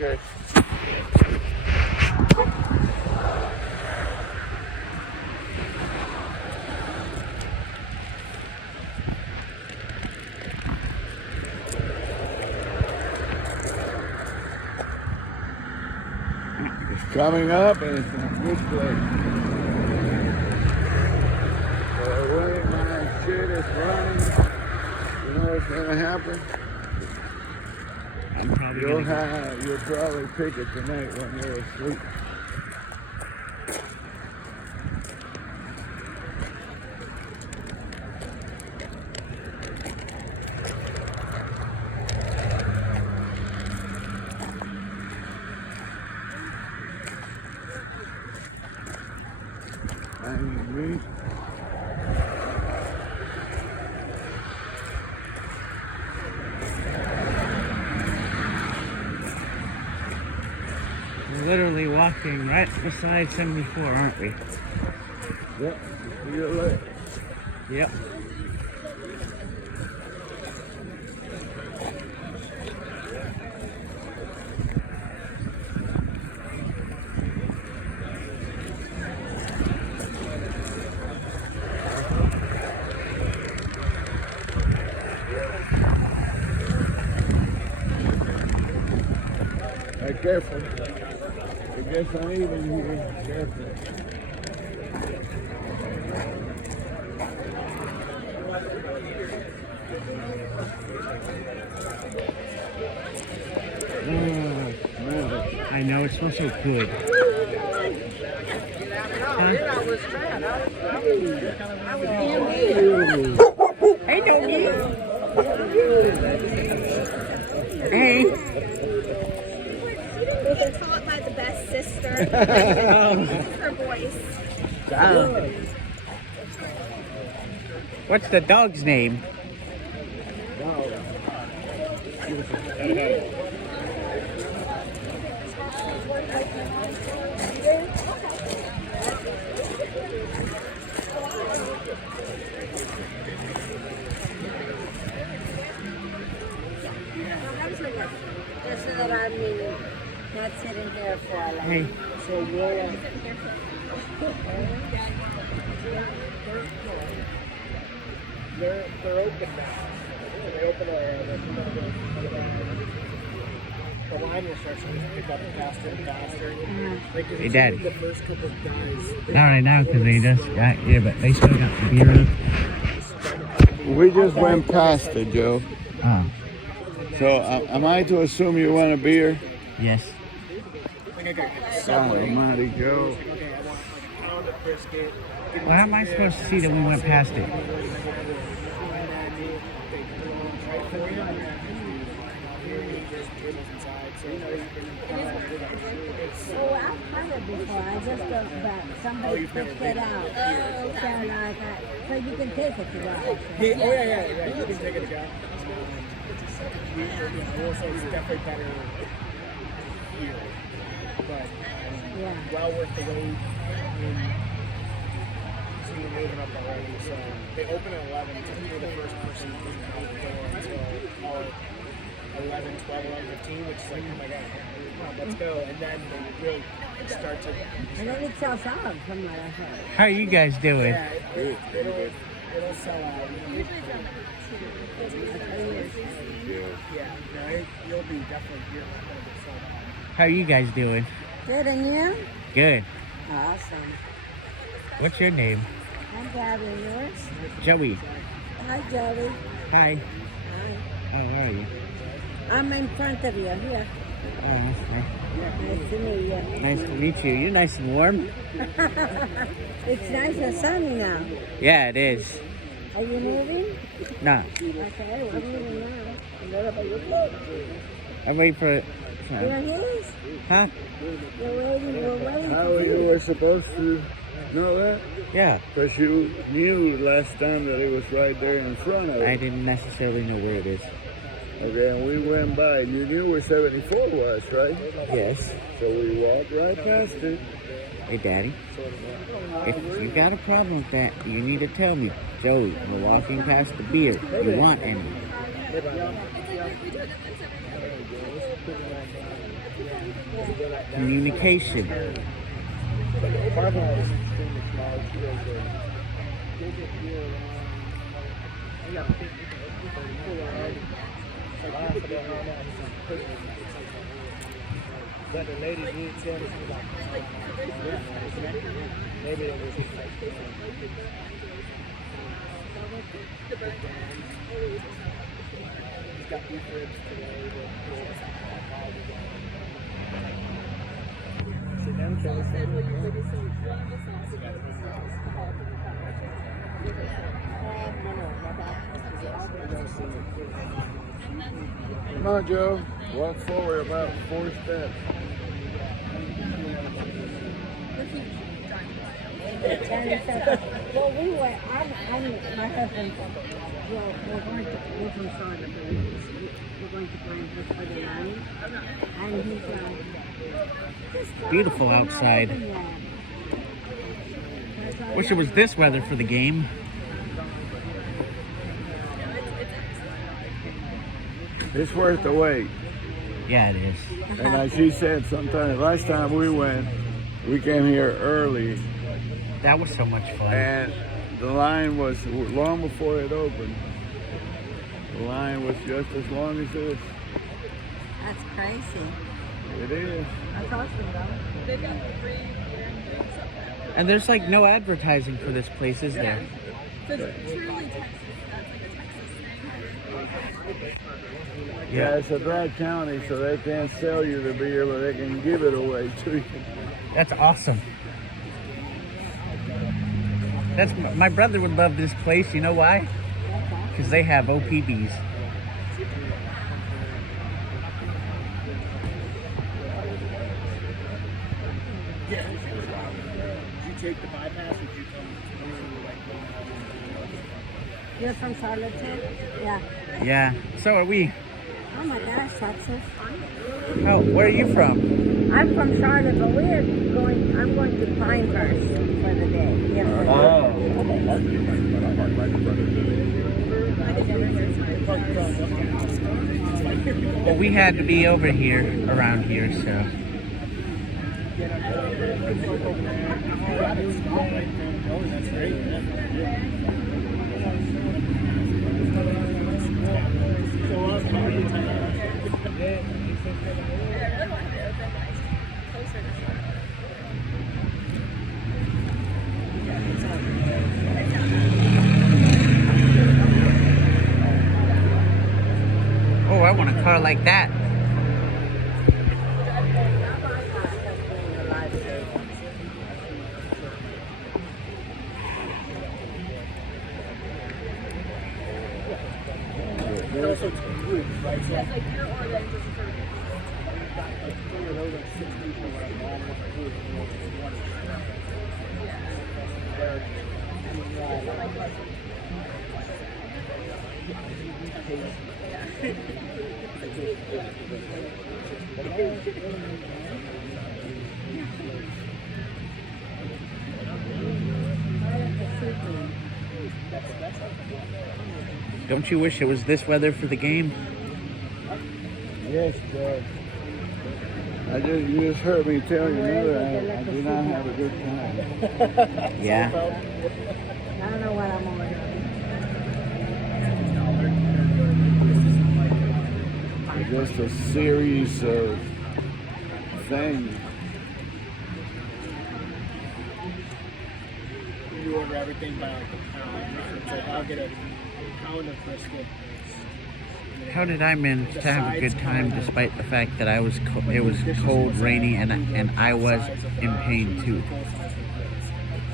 Okay. It's coming up and it's in a good place. The way my shit is running, you know what's gonna happen? You'll probably pick it tonight when you're asleep. I agree. We're literally walking right beside 74, aren't we? Yep. You're late. Yep. Hey, careful. It gets uneven here. Careful. Smell it. I know, it smells so good. Hey, doggy. Hey. We get taught by the best sister. Her voice. What's the dog's name? Just so that I'm not sitting there for a long Hey. So we're They're open now. They open the line will start to pick up faster and faster. Like, Hey, Daddy. the first couple of guys. Not right now because they just got here, but they still got the beer. We just went past it, Joe. Oh, So am I to assume you want a beer? yes. Oh, mighty Joe. Okay, I want the brisket. Well, how am I supposed to see that we went past it? Oh, I've had it before. I just don't, but somebody pushed it out. So like that. So you can take it to go. Yeah, you can take it again. Also, it's definitely better here. But Yeah. well worth the wait. So you're moving up already. So they open at 11. Typically the first person out the door until 11, 12, 11, 15, which is like, oh my god, come on, let's go. And then they really start to. And then it sells out from what I heard. How are you guys doing? Yeah, it'll sell out. Yeah, right? You'll be definitely here. How are you guys doing? Good, and you? Good. Awesome. What's your name? I'm Gabby, and yours? Joey. Hi, Joey. Hi. Hi. How are you? I'm in front of you, here. Oh, that's nice. Nice to meet you. Nice to meet you. You're nice and warm. It's nice and sunny now. Yeah, it is. Are you moving? Nah, Okay, we're moving now. What about you? I'm waiting for it. You're his? Huh? We're waiting How for you you. were supposed to know that? Yeah. Because you knew last time that it was right there in front of I us. didn't necessarily know where it is. Okay, and we went by. You knew where 74 was, right? Yes. So we walked right past it. Hey, Daddy. If you got a problem with that, you need to tell me. Joey, we're walking past the beer. You want any? Communication. But the parking lot is extremely small. It's really good. But the lady did tell me, she was like, maybe it was just like, he's got beef ribs today. Sit down, Kelly. Come on, Joe. Walk forward about 4 steps. Well, we were, my husband, well, we're from Charlotte, but we're going to Brandon for the night. And he's, Beautiful outside. Wish it was this weather for the game. It's worth the wait. Yeah, it is. And like she said, sometime last time we went, we came here early, That was so much fun. and the line was long before it opened. The line was just as long as this. that's crazy. It is. That's awesome, though. They've got free. And there's like no advertising for this place, is there? So it's truly Texas. That's like a Texas thing. Yeah, it's a dry county, so they can't sell you the beer, but they can give it away to you. That's awesome. My brother would love this place. You know why? Because they have OPBs. Yeah. Did you take the bypass or did you come through like You're from Charlotte, too? Yeah. Yeah, so are we. Oh my gosh, Texas. Oh, where are you from? I'm from Charlotte, but I'm going to Pinehurst for the day. Yeah, for Oh. Well, we had to be over here, around here, so. that's great. Oh, I want a car like that. Don't you wish it was this weather for the game? Yes, Joe. You just heard me tell your mother I do not have a good time. Yeah. I don't know what I'm ordering. Just a series of things. You order everything by like a pound. So I'll get a pound of brisket. How did I manage to have a good time despite the fact that it was cold, rainy, and I was in pain too?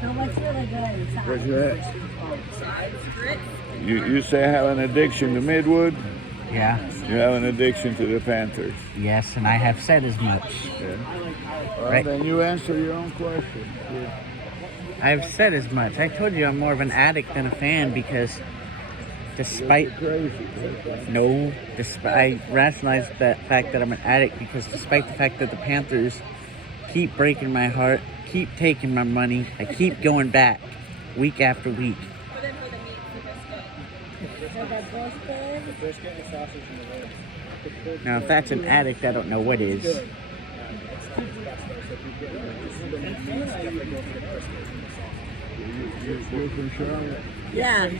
So what's really good Where's inside? that? You say I have an addiction to Midwood? Yeah. You have an addiction to the Panthers. Yes, and I have said as much. Yeah. Well, Right. then you answer your own question. Yeah. I've said as much. I told you I'm more of an addict than a fan because despite Crazy. I rationalized that fact that I'm an addict because despite the fact that the Panthers keep breaking my heart, keep taking my money, I keep going back week after week. Brisket and sausage in the road. Now, if that's an addict, I don't know what is. been there. He's definitely going for the brisket. You're from Charlotte? Yeah.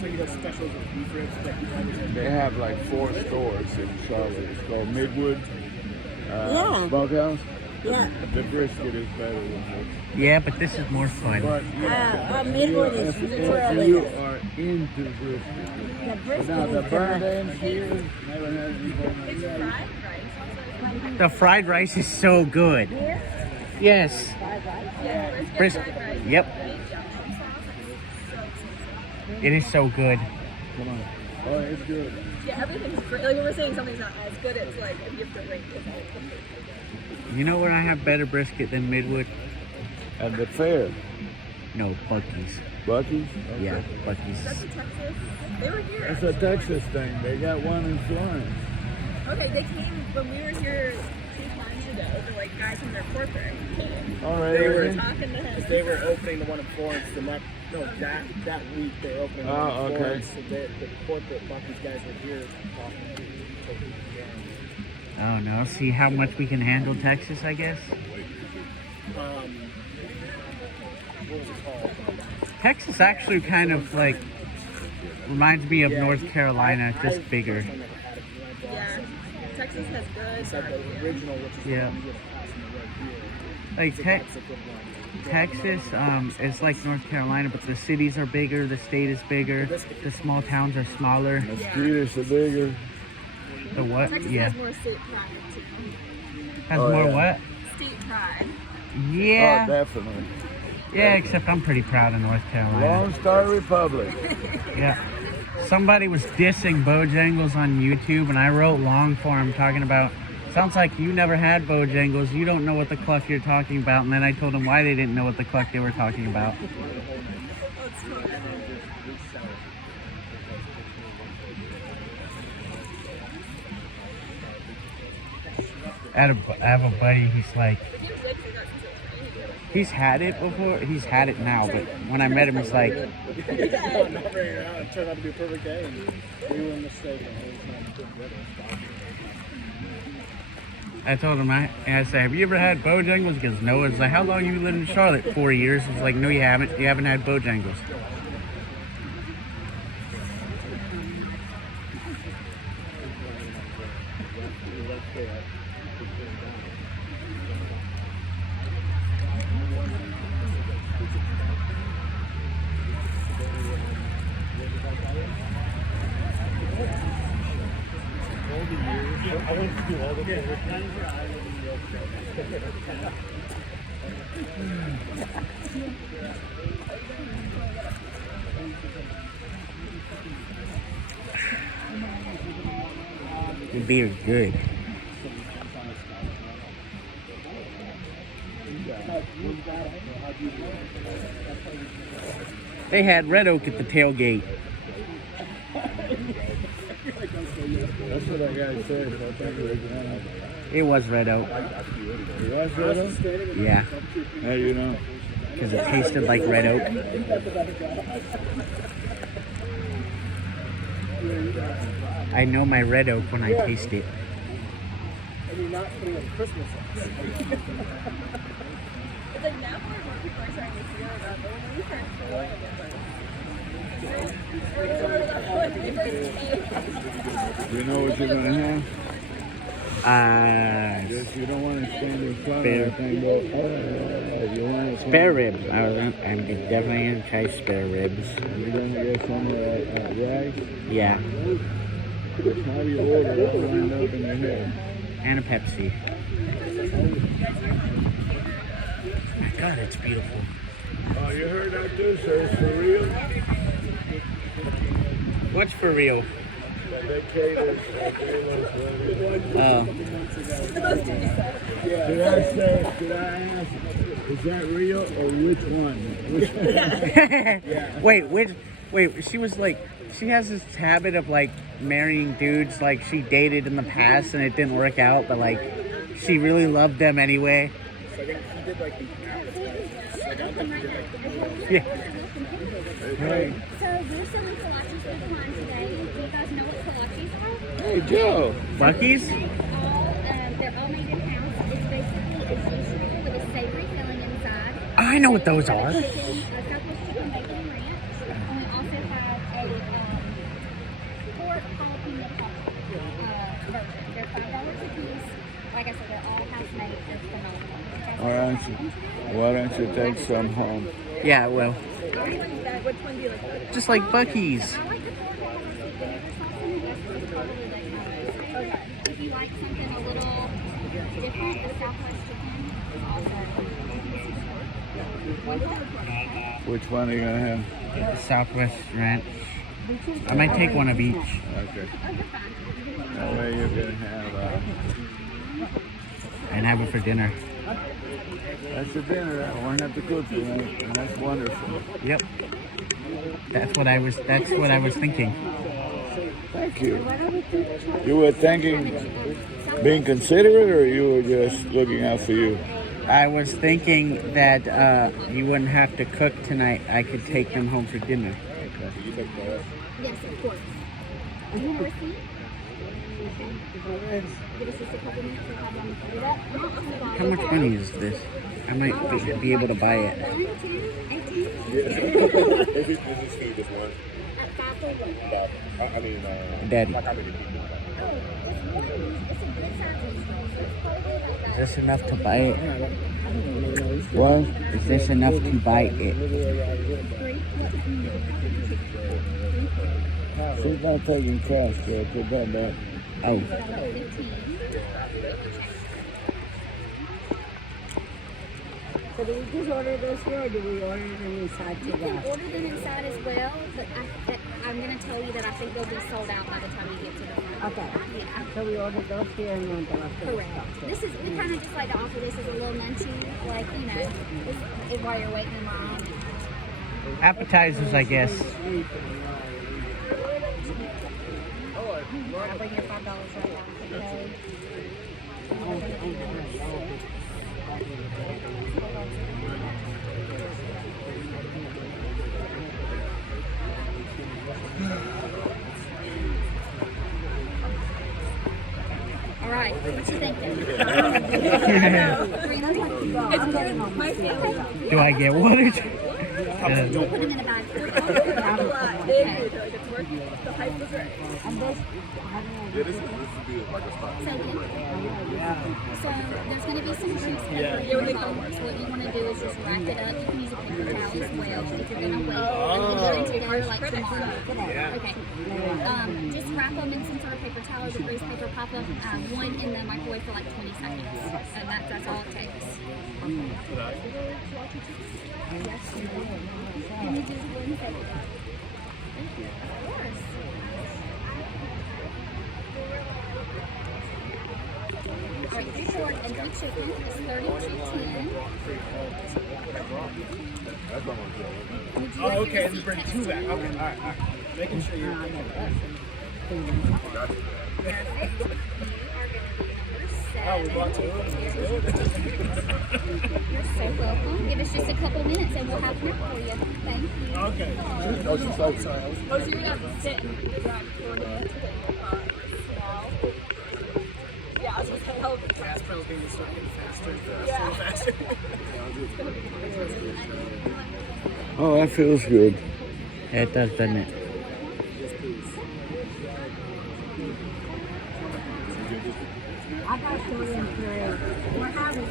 So you got specials with beef ribs that you always They have like 4 stores in Charlotte. It's called Midwood Yeah. Smokehouse. Yeah. The brisket is better than this. Yeah, but this is more fun. But Midwood is if really you good. are into brisket. The brisket Now the is burnt good. ends here, never had anything like that. Fried rice. The fried rice is so good. Here, Yes. fried rice. Yeah, Brisket. Yep. It is so good. Come on. Oh, it's good. Yeah, everything's great. Like when we're saying something's not as good, it's like you have to rate it. You know where I have better brisket than Midwood? At the fair. No, Bucky's. Bucky's? Okay. Yeah, Bucky's. That's in Texas. They were here. It's a Texas thing. They got one in Florence. Okay, they came when we were here 2 times ago. The like guys from their corporate came. All right. They were Talking to him. They were opening the one in Florence that week they were opening the one Oh, in okay. Florence. So the corporate Bucky's guys were here talking to people again. Oh no, see how much we can handle Texas, I guess. What was it called? Texas actually kind of like reminds me of North Carolina, just bigger. Yeah, Texas has It's good. like the original, which is Yeah. the one you get passing the right here. Like So Tex that's a good one. Texas is like North Carolina, but the cities are bigger, the state is bigger, the small towns are smaller. Mosquitoes are bigger. The what? Texas Yeah. has more state pride too. Has Oh, more yeah. what? State pride. Yeah. Oh, definitely. Yeah, except I'm pretty proud of North Carolina. Lone Star Republic. Yeah. Somebody was dissing Bojangles on YouTube, and I wrote long for him talking about, sounds like you never had Bojangles, you don't know what the cluck you're talking about, and then I told him why they didn't know what the cluck they were talking about. I have a buddy, he's like, he's had it before, he's had it now, but when I met him, he's like, Not very around. It turned out to be a perfect day, and we were mistaken. It was not good weather. I told him, I said, have you ever had Bojangles? He goes, no. I was like, how long you lived in Charlotte? 4 years. He's like, no, you haven't. You haven't had Bojangles. I went to do all the things. The beer's good. They had Red Oak at the tailgate. That's what that guy said. So I think it was one. It was Red Oak. You guys read them? Yeah, How do you know? because it tasted like Red Oak. I know my Red Oak when I taste it. And you're not putting on Christmas lights. It's like now more people are starting to feel about it. When we first flew in, You know what you're going to have? Yes, you don't want to stand in front Spare. of that thing, but you want to Spare ribs. I'm definitely gonna try spare ribs. You're going to get some of that rice. Yeah, Just how do you order it? It'll wind up in your head. and a Pepsi. My God, it's beautiful. Oh, you heard that too, sir? It's for real? What's for real? That they cater. Oh, Did I ask, is that real or which one? Which one? wait. She was like, she has this habit of like marrying dudes like she dated in the past and it didn't work out, but like she really loved them anyway. So I think he did like the appetizers. Like I don't think he did like the meals. Yeah. Hey, So we're selling kolaches for the line today. Do you guys know what kolaches are? hey, Joe. Bucky's? They're all made in house. It's basically a fish roll with a savory filling inside. I know what those are. Southwest chicken bacon and ranch. And we also have a pork jalapeno taco burger. They're $5 a piece. Like I said, they're all house made. They're phenomenal. Why don't you take some home? Yeah, well, Which one do you like? just like Buc-ee's. I like the pork jalapeno with vinegar sauce in it. That's probably like my most favorite. If you like something a little different, the Southwest chicken is also Which one are you gonna have? The Southwest Ranch. I might take one of each. Okay. That way you're gonna have. And have it for dinner. That's the dinner. I won't have to cook tonight, and that's wonderful. Yep. That's what I was thinking. Thank you. You were thinking being considerate, or you were just looking out for you? I was thinking that you wouldn't have to cook tonight. I could take them home for dinner. yes, of course. Do you want a receipt? Give us just a couple minutes to have them do that. How much money is this? I might be able to buy it. 1, 2, 18. Is this food just one? Daddy, It's a good size. is this enough to buy it? What? Is this enough to buy it? She's not taking cash, girl. Put that back. Oh, So do we just order those here, or do we order them inside You to can go? order them inside as well, but I'm going to tell you that I think they'll be sold out by the time you get to the front. Okay. Yeah. So we order those here and then the rest of the Correct. stuff. We kind of just like to offer this as a little munchy, like, while you're waiting in line. appetizers, I guess. I'll bring your $5 right now. Okay. All right, what you thinking? Do I get one or two? Put them in a bag. The hype was right. Yeah, this would be like a spot. So there's going to be some juice pepper in your bowl. So what you want to do is just rack it up. You can use a paper towel as well if you're going to wait. Are you going to dinner like tomorrow? Okay. Just wrap them in some sort of paper towel or the grease paper. Pop them one in the microwave for like 20 seconds. And that's all it takes. Can you just go and say that? Thank you. Of course. Alright, your pork and the chicken is $32.10. That's what I'm Would you Oh, like okay, your then receipt bring text two to back. you? Okay, all right. Making sure you're. Perfect. You are going to be number 7. Oh, we bought two of them. You're so welcome. Give us just a couple minutes and we'll have them for you. Thank you. Okay. Oh, she's so sorry. Oh, so you're gonna have to sit and drive for me to take your car now. Yeah, I was just gonna help. Gas pedal's going to start getting faster and faster and faster. Oh, that feels good. Yeah, it does, doesn't it? I got 3 and 3. We're having,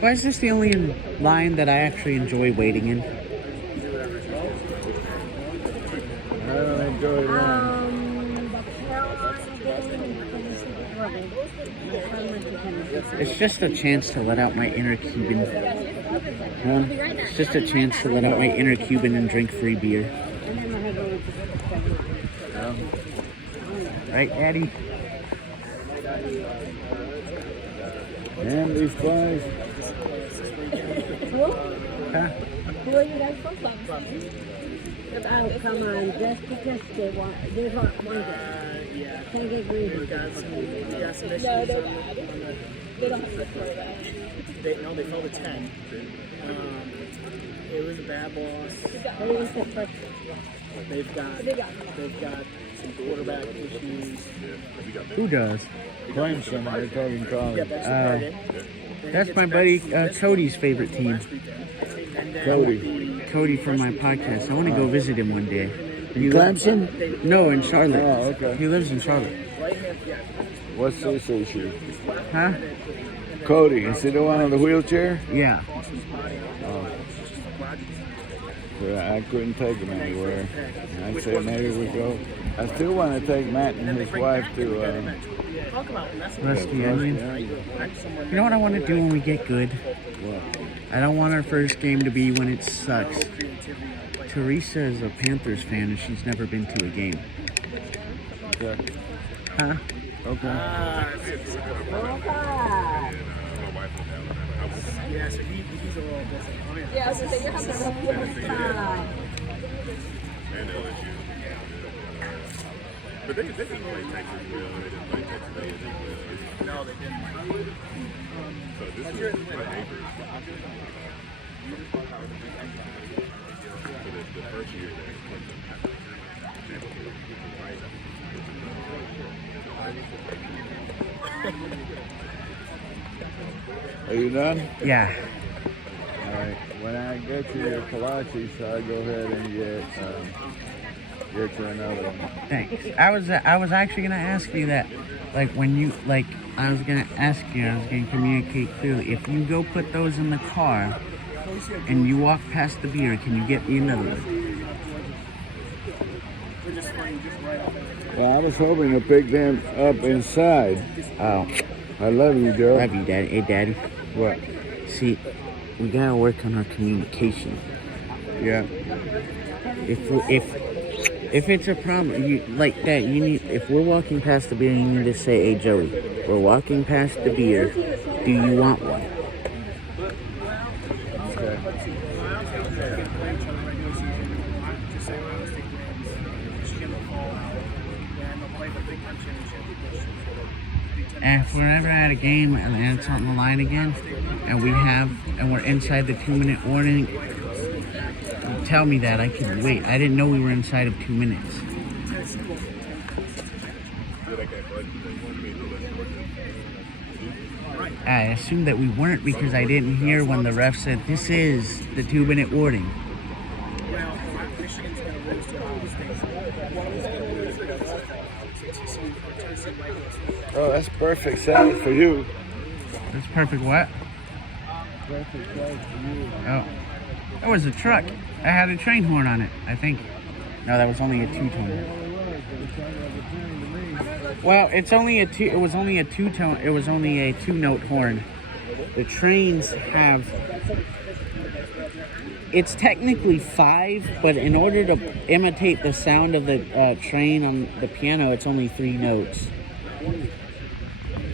Why is this the only line that I actually enjoy waiting in? I don't enjoy that. the Carolina game, It's just a chance to let out my inner Cuban. Huh? It's just a chance to let out my inner Cuban and drink free beer. and then we're going to go into the Right, Daddy? And these flies. Huh? Who are you guys from? Oh, come on, just because they want one day. Yeah. Can't get greedy. We got some issues. No, they're bad. They don't have to play that. They fell to 10. It was a bad loss. What is the first? They've got some quarterback issues. Who does? Clemson, they're talking college. Yeah, that's the target. That's my buddy Cody's favorite team. Cody. Cody from my podcast. I want to go visit him one day. In Clemson? No, in Charlotte. Oh, okay. He lives in Charlotte. What's this issue? Huh? Cody, is he the one on the wheelchair? Yeah. Yeah, I couldn't take him anywhere. I said maybe we go. I still want to take Matt and his wife to Rusty Onion. You know what I want to do when we get good? what? I don't want our first game to be when it sucks. Teresa is a Panthers fan and she's never been to a game. Okay. Huh? Okay. Yeah, so he's a little disappointed. Yeah, I was gonna say, you're having a And LSU. But they didn't play Texas well. They didn't play Texas A&M well. No, they didn't. So this is my neighbors. So the first year they played them. Are you done? Yeah. All right. When I get to your kolaches, I'll go ahead and get you another one. Thanks. I was actually gonna ask you that, like when you I was gonna communicate clearly. If you go put those in the car and you walk past the beer, can you get me another one? Well, I was hoping to pick them up inside. Oh, I love you, Joe. love you, Daddy. Hey, Daddy. What? See, we gotta work on our communication. Yeah. If it's a problem, you like that, you need. If we're walking past the beer, you need to say, "Hey, Joey, we're walking past the beer. Do you want one?" Okay. And if we're ever at a game and it's on the line again, and we're inside the 2-minute warning, tell me that. I can wait. I didn't know we were inside of 2 minutes. I assumed that we weren't because I didn't hear when the ref said, "This is the 2-minute warning." Well, Michigan's going to lose to Ohio State. One of them's going to lose to Tennessee might lose. Oh, that's perfect sound for you. That's perfect. What? Perfect sound for you. Oh, that was a truck. I had a train horn on it, I think. No, that was only a two-tone. Well, it's only a two. It was only a two-tone. It was only a two-note horn. The trains have. It's technically 5, but in order to imitate the sound of the train on the piano, it's only 3 notes.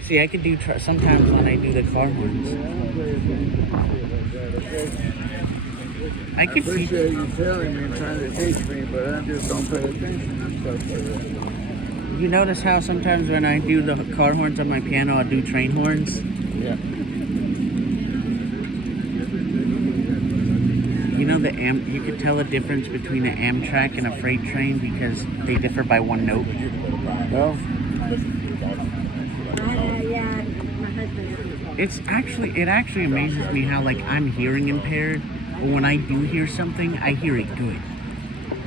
See, I could do sometimes when I do the car horns. I could see. Appreciate you telling me and trying to teach me, but I just don't pay attention to stuff like that. You notice how sometimes when I do the car horns on my piano, I do train horns? Yeah. You know you could tell a difference between an Amtrak and a freight train because they differ by 1 note. No? Yeah, my husband. It actually amazes me how I'm hearing impaired, but when I do hear something, I hear it good.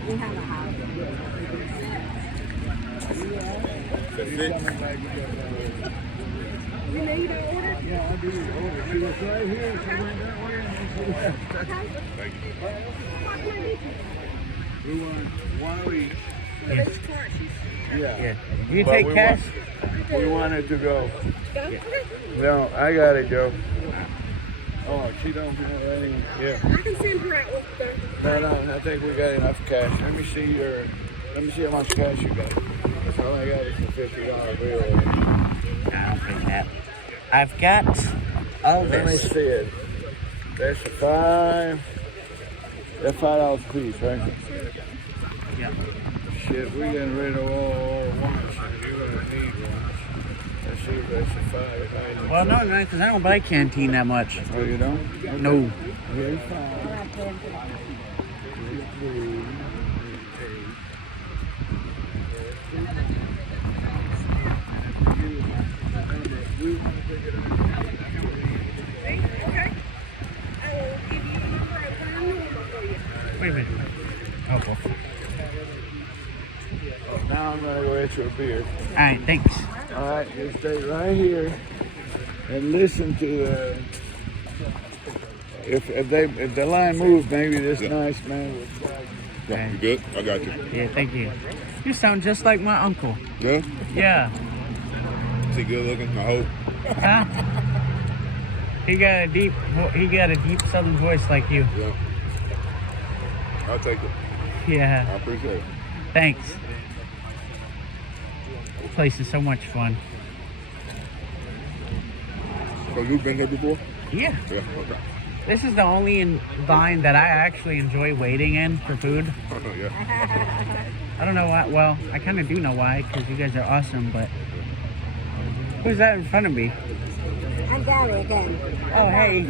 We have a house. That's it. You know you don't order? Yeah, I do order. See what's right here? Thank you. We want one of each. Yes. Yeah. Yeah. Do you But take we cash? We want it to go. No, I got it, Joe. Oh, she don't have any. Yeah. I can send her out with the. No, I think we got enough cash. Let me see how much cash you got. That's all I got is a $50 bill. I don't think that. I've got all Let me this. see it. That's a $5. That's $5 a piece, right? Yeah. Shit, we getting rid of all ones. You're gonna need one. Let's see if that's a $5. Well, no, because I don't buy canteen that much. Oh, you don't? Okay. No. Here's $5. get you a beer. All right, thanks. All right, you stay right here and listen to the. If the line moves, maybe this nice man will try. Yeah, you good? I got you. Yeah, thank you. You sound just like my uncle. Yeah? Yeah. Is he good looking? I hope. Huh? He got a deep southern voice like you. Yeah. I'll take it. Yeah. I appreciate it. Thanks. This place is so much fun. So you've been here before? Yeah. Yeah, okay. This is the only line that I actually enjoy waiting in for food. Yeah. I don't know why. Well, I kind of do know why, because you guys are awesome, but who's that in front of me? I'm Gabby again. Oh, hey.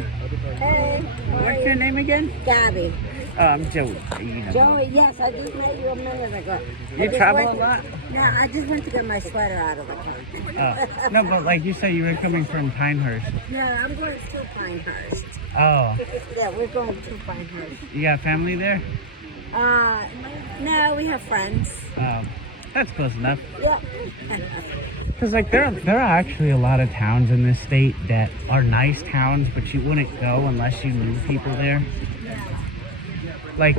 Hey. What's your name again? Gabby. Oh, I'm Joey. You know. Joey, yes, I just met you a minute ago. You travel a lot? No, I just went to get my sweater out of the car. Oh. No, but like you said, you were coming from Pinehurst. No, I'm going to Pinehurst. Oh. Yeah, we're going to Pinehurst. You got family there? No, we have friends. That's close enough. Yeah. Because like there are actually a lot of towns in this state that are nice towns, but you wouldn't go unless you knew people there. Like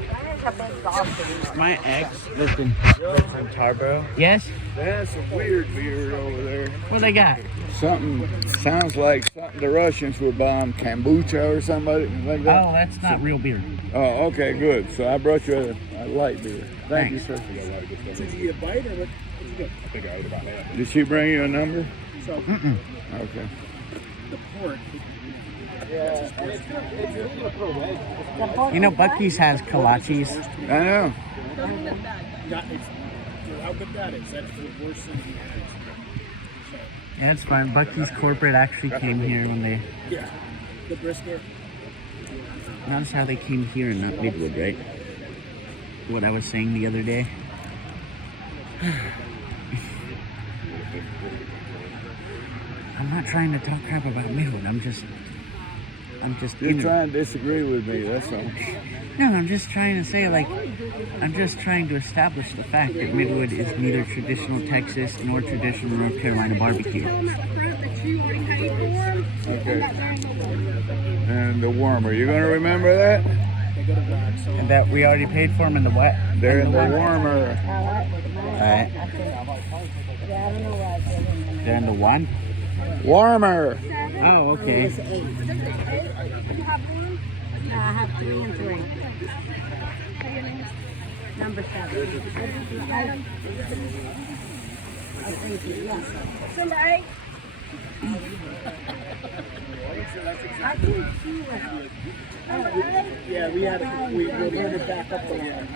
my ex lived in Tarboro. Yes. They have some weird beer over there. What they got? Something sounds like something the Russians would bomb kombucha or something like that. Oh, that's not real beer. Oh, okay, good. So I brought you a light beer. Thank you, sir. Did you get a bite or what? Did you get? I think I ate about half. Did she bring you a number? So Okay. the port. You know, Buc-ee's has kolaches. I know. How good that is. That's the worst thing he has. Yeah, it's fine. Buc-ee's corporate actually came here when they. Yeah. The brisket. Notice how they came here and not Midwood, right? What I was saying the other day. I'm not trying to talk crap about Midwood. I'm just. You're trying to disagree with me, that's all. No, I'm just trying to say, like, I'm just trying to establish the fact that Midwood is neither traditional Texas nor traditional North Carolina barbecue. Okay. And the warmer. You going to remember that? And that we already paid for them in the what? They're in the warmer. Alright. They're in the one? Warmer. Oh, okay. It's 8. I have 3 and 3. Number 7. I think you. Yes. Somebody. I can see it. Yeah, we were back up the line.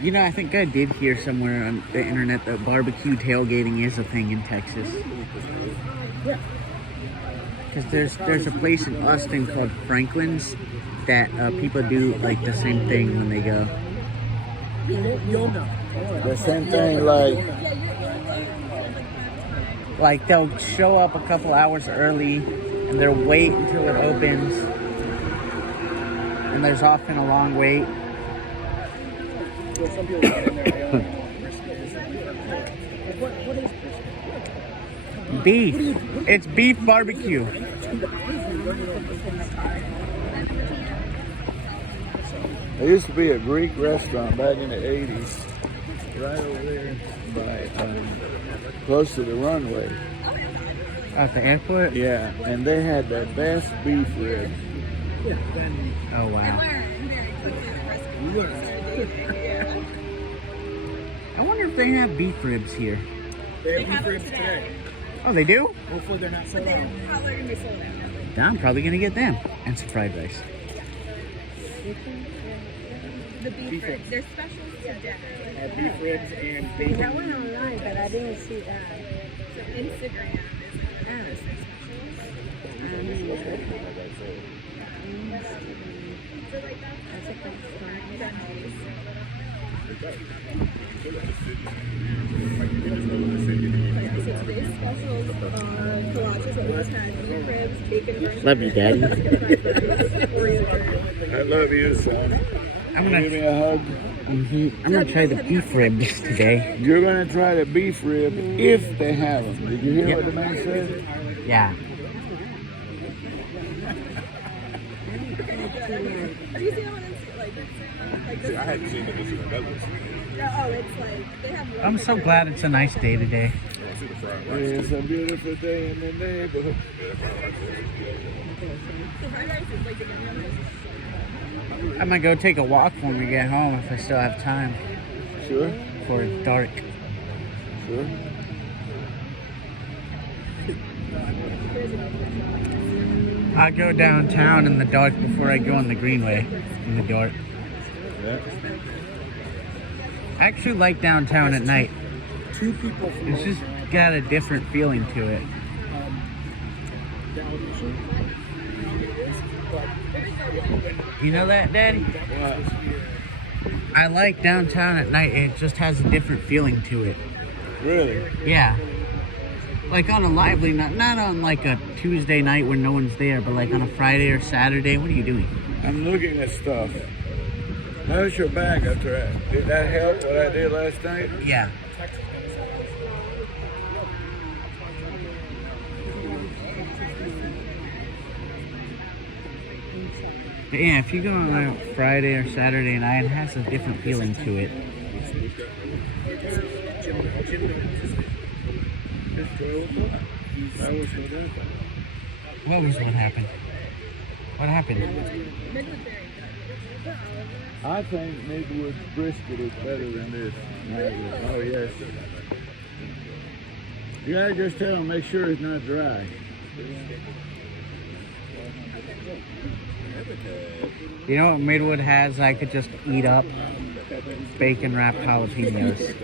You know, I think I did hear somewhere on the internet that barbecue tailgating is a thing in Texas. Because there's a place in Austin called Franklin's that people do like the same thing when they go. You'll know. The same thing Like they'll show up a couple hours early and they'll wait until it opens. And there's often a long wait. Some people get in there. What is Beef. It's beef barbecue. There used to be a Greek restaurant back in the 80s, right over there by close to the runway. At the airport? Yeah, and they had the best beef ribs. Oh, wow. I wonder if they have beef ribs here. They have beef ribs today. Oh, they do? Hopefully they're not sold out. I'm probably going to get them. And some fried rice. The beef ribs. They're specials today. Beef ribs and bacon. I went online, but I didn't see that. So Instagram is their specials. So today's specials are kolaches that we just had, beef ribs, bacon burns. Love you, Daddy. I love you, son. I'm Give gonna, me a hug. I'm gonna try the beef ribs today. You're gonna try the beef rib if they have them. Did you hear what the man said? Yeah. Have you seen them on Instagram? Like See, I hadn't seen the Instagram. That looks. yeah, oh, it's like they have. I'm so glad it's a nice day today. I see the fried rice. It's a beautiful day in the neighborhood. The fried rice is like the yum yum. I'm gonna go take a walk when we get home if I still have time Sure, before it's dark. sure. I go downtown in the dark before I go on the greenway in the dark. Yeah. I actually like downtown at night. Two people from It's just got a different feeling to it. You know that, Daddy? I like downtown at night. It just has a different feeling to it. Really? Yeah. Like on a lively night, not on like a Tuesday night when no one's there, but like on a Friday or Saturday. What are you doing? I'm looking at stuff. How's your back after that? Did that help what I did last night? Yeah. But yeah, if you go on a Friday or Saturday night, it has a different feeling to it. What was what happened? What happened? I think Midwood brisket is better than this. Oh, yes. You gotta just tell them, make sure it's not dry. You know what Midwood has? I could just eat up bacon wrapped jalapenos.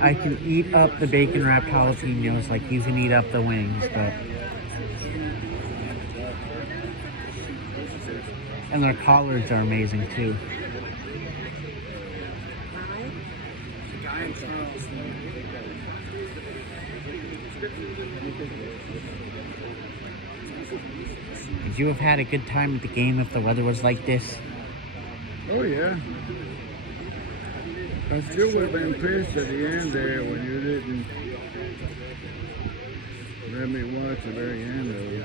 I can eat up the bacon wrapped jalapenos like you can eat up the wings, but. And their collards are amazing too. Would you have had a good time at the game if the weather was like this? Oh, yeah. I still would have been pissed at the end there when you didn't let me watch the very end of it.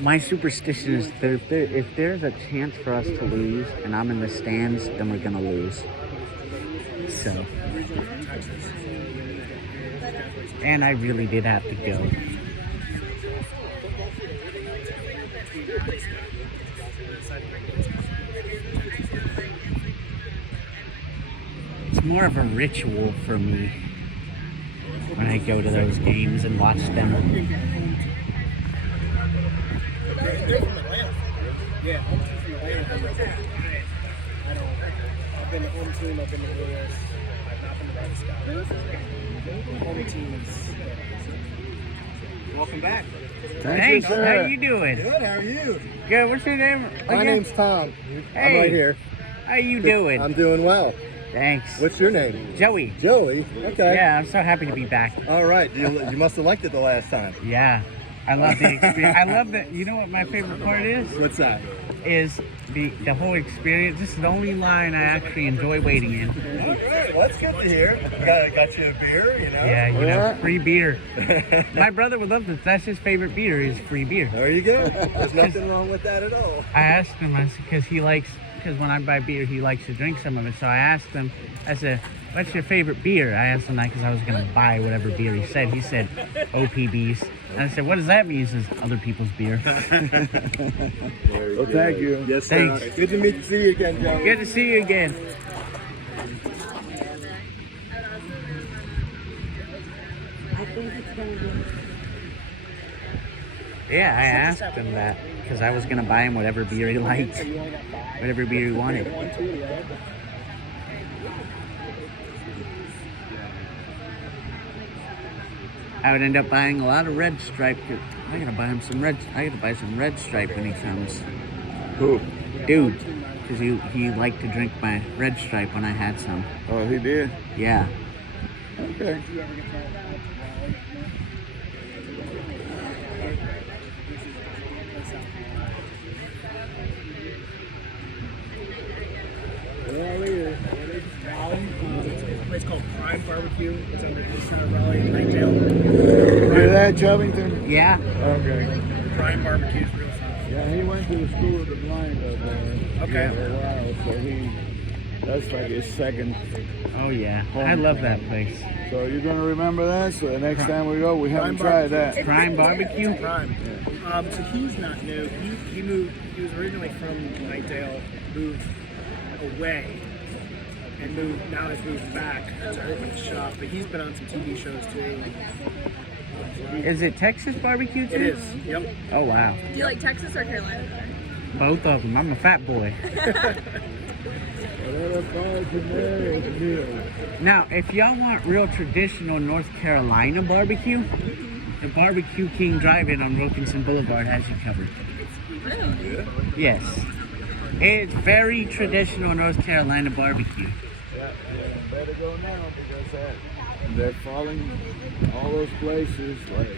My superstition is that if there's a chance for us to lose and I'm in the stands, then we're gonna lose. So, and I really did have to go. It's more of a ritual for me when I go to those games and watch them. They're from Atlanta. Yeah, home team from Atlanta. I've been to home team, I've been to Lewis, I've not been to Rice Scott. Home team is. Welcome back. Thanks. you, How sir. you doing? Good, how are you? Good. What's your name? My again? name's Tom. I'm Hey. right here. How you doing? I'm doing well. Thanks. What's your name? Joey. Joey. Okay. Yeah, I'm so happy to be back. All right. You must have liked it the last time. Yeah. I love the experience. I love that. You know what my favorite part is? What's that? Is the whole experience. This is the only line I actually enjoy waiting in. Well, that's good to hear. Got you a beer, you know? Yeah, you know, Yeah. free beer. My brother would love this. That's his favorite beer is free beer. There you go. There's nothing wrong with that at all. I asked him, I said, because when I buy beer, he likes to drink some of it. So I asked him, I said, what's your favorite beer? I asked him that because I was going to buy whatever beer he said. He said, OPBs. And I said, what does that mean? He says, other people's beer. Well, thank you. Yes, Thanks. Good to see you again, Joey. Good to see you again. I think it's going to be. Yeah, I asked him that because I was going to buy him whatever beer he liked, whatever beer he wanted. I would end up buying a lot of Red Stripe I gotta buy him some red. I gotta buy some Red Stripe when he comes. Who? Dude, because he liked to drink my Red Stripe when I had some. Oh, he did? Yeah. Okay. It's called Prime Barbecue. It's on the east side of Raleigh in Nightdale. Hear that, Covington? Yeah. Okay. Prime Barbecue is real fun. Yeah, he went to the school of the blind up there. Okay. For a while, so that's like his second. Oh yeah. I love that place. So you're gonna remember that. So the next time we go, we haven't tried that. Prime Barbecue. Prime. So he's not new. He moved. He was originally from Nightdale, moved away, and now has moved back to open a shop. But he's been on some TV shows too. Is it Texas barbecue too? It is. Yep. Oh wow. Do you like Texas or Carolina better? Both of them. I'm a fat boy. Whatever falls in there is good. Now, if y'all want real traditional North Carolina barbecue, the Barbecue King Drive-In on Wilkinson Boulevard has you covered. Yes. It's very traditional North Carolina barbecue. Yeah, better go now because they're falling. All those places, like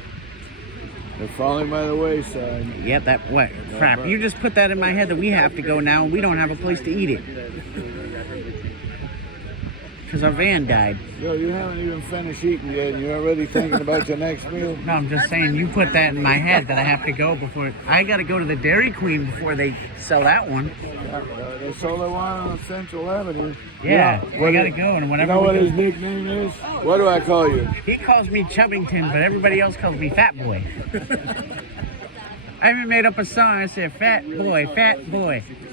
they're falling by the wayside. Yep, what? Crap, you just put that in my head that we have to go now and we don't have a place to eat it. Because our van died. Yo, you haven't even finished eating yet and you're already thinking about your next meal? No, I'm just saying you put that in my head that I have to go before. I got to go to the Dairy Queen before they sell that one. That's all they want on Central Avenue. Yeah, we got to go. And whenever you know what we his nickname is? What do I call you? He calls me Chubbington, but everybody else calls me Fat Boy. I even made up a song. I said, fat boy,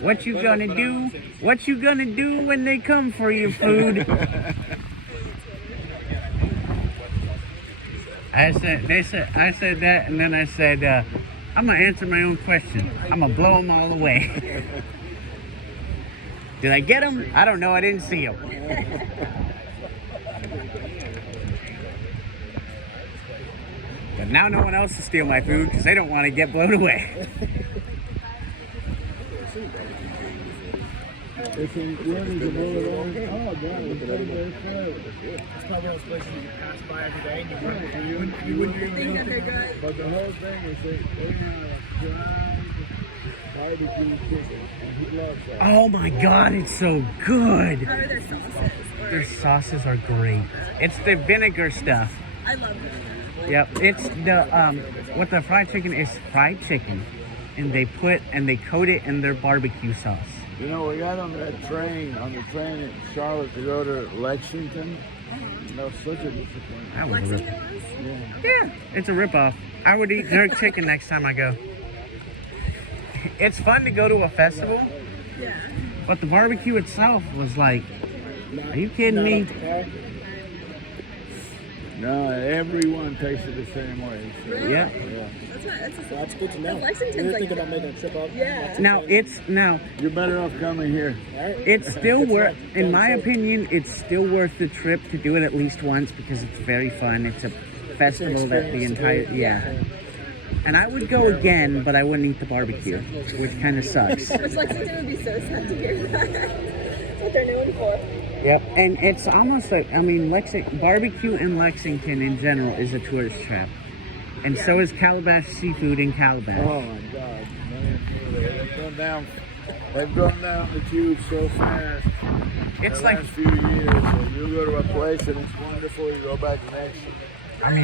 what you gonna do? What you gonna do when they come for your food? I said that, and then I said, I'm gonna answer my own question. I'm gonna blow them all away. Did I get them? I don't know. I didn't see them. But now no one else will steal my food because they don't want to get blown away. It's probably one of those places you pass by every day and you wouldn't even know. But the whole thing is they have barbecue chicken, and he loves that. Oh my God, it's so good. How are their sauces? Their sauces are great. It's the vinegar stuff. I love them. Yep, it's the what the fried chicken is fried chicken, and they coat it in their barbecue sauce. You know, we got on the train in Charlotte to go to Lexington. You know, such a disappointment. That was a rip. Yeah, it's a ripoff. I would eat jerk chicken next time I go. It's fun to go to a festival, Yeah. but the barbecue itself was like, are you kidding me? No, everyone tasted the same way. So. Really? Yeah. That's good to know. Lexington's You're like- thinking about making a trip up? Yeah. Now You're better off coming here. it's still worth, in my opinion, it's still worth the trip to do it at least once because it's very fun. It's a festival that the entire, And I would go again, but I wouldn't eat the barbecue, which kind of sucks. Which Lexington would be so sad to hear that. That's what they're known for. Yep, and it's almost like, barbecue in Lexington in general is a tourist trap. And so is Calabash Seafood in Calabash. Oh my God. They've gone down the tube so fast. It's the like, last few years. So you go to a place and it's wonderful, you go back next.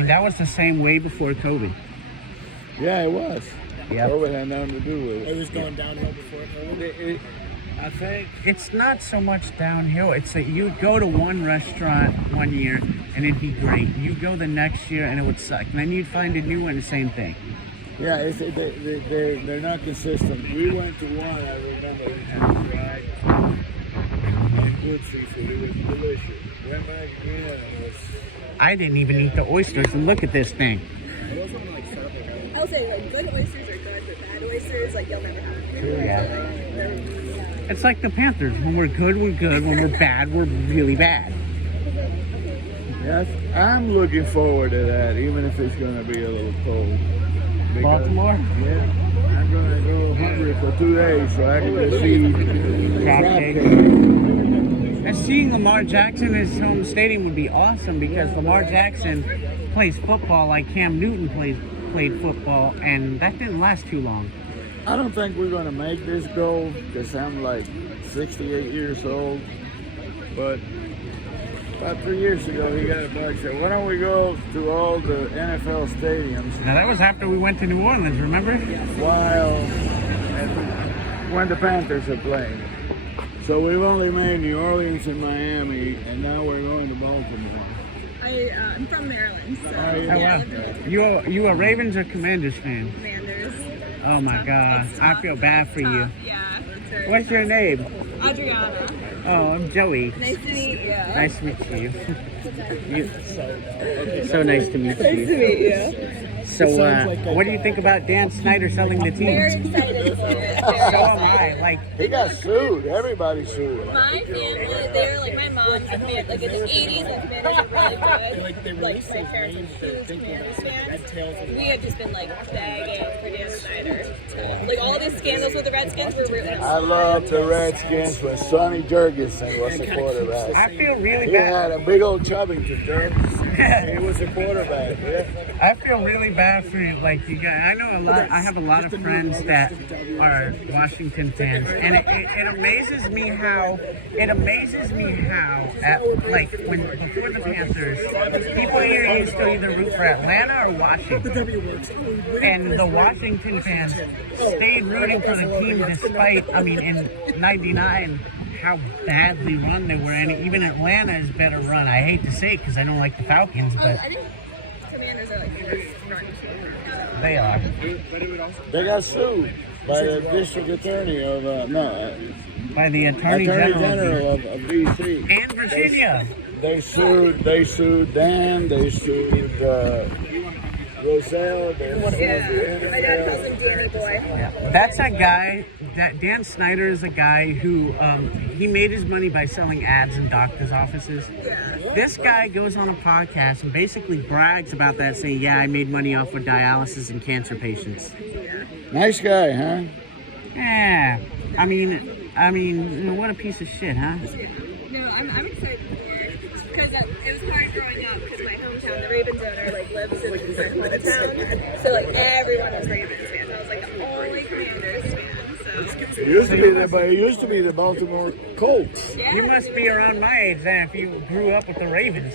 that was the same way before COVID. Yeah, it was. Yep. COVID had nothing to do with It it. was going downhill before COVID. I think. It's not so much downhill. It's that you'd go to one restaurant one year and it'd be great. You'd go the next year and it would suck. And then you'd find a new one, the same thing. Yeah, they're not consistent. We went to one, I remember, we had fried and good seafood. It was delicious. Went back again, it was... I didn't even eat the oysters, and look at this thing. I'll say, like, good oysters are good, but bad oysters, like, you'll never have them. Yeah. It's like the Panthers. When we're good, we're good. When we're bad, we're really bad. Yes, I'm looking forward to that, even if it's going to be a little cold. Baltimore? Yeah. I'm gonna go hungry for 2 days so I can just see Crab crab cake. cake. And seeing Lamar Jackson in his home stadium would be awesome because Lamar Jackson plays football like Cam Newton played football, and that didn't last too long. I don't think we're gonna make this goal because I'm like 68 years old. But about 3 years ago, he got a bug. Said, "Why don't we go to all the NFL stadiums Now that was after we went to New Orleans, remember? when the Panthers are playing?" So we've only made New Orleans and Miami, and now we're going to Baltimore. I'm from Maryland, so Oh, yeah. Oh yeah, I wow. lived in Baltimore. You a Ravens or Commanders fan? Commanders. Oh my God, It's I tough. feel bad for you. Yeah, that's right. What's your name? Adriana. Oh, I'm Joey. Nice to meet you. Nice to meet you. So nice to meet Nice to you. meet you. So, what do you think about Dan Snyder selling the Very team? excited for it. So am I. Like, He got sued. Everybody sued. My family, they're like my mom's a fan, like in the 80s, and Commanders were really good. Like my parents were huge Commanders fans. We have just been like begging for Dan Snyder to, like all these scandals with the Redskins were rooting I us. love the Redskins when Sonny Jurgensen was the quarterback. I feel really He bad. had a big old Chubbington Jurgensen. He was a quarterback. Yeah. I feel really bad for you. Like you guys, I know a lot. I have a lot of friends that are Washington fans, and it amazes me how at like when before the Panthers, people here used to either root for Atlanta or Washington, and the Washington fans stayed rooting for the team despite, I mean, in '99. How badly run they were, and even Atlanta is better run. I hate to say it because I don't like the Falcons, but I think Commanders are like the best run team. they are. They got sued by the district attorney of By the Attorney General of DC. and Virginia. They sued Dan. They sued Roselle. They Yeah, my dad calls him Danny Boy. That's a guy. That Dan Snyder is a guy who he made his money by selling ads in doctors' offices. This guy goes on a podcast and basically brags about that, saying, "Yeah, I made money off of dialysis and cancer patients." Nice guy, huh? Yeah, I mean, what a piece of shit, huh? No, I'm excited for it because it was hard growing up because my hometown, the Ravens owner, like lives in my hometown, so like everyone was Ravens fans. I was like the only Commanders fan. It used to be the Baltimore Colts. Yeah, You must be around my age then if you grew up with the Ravens.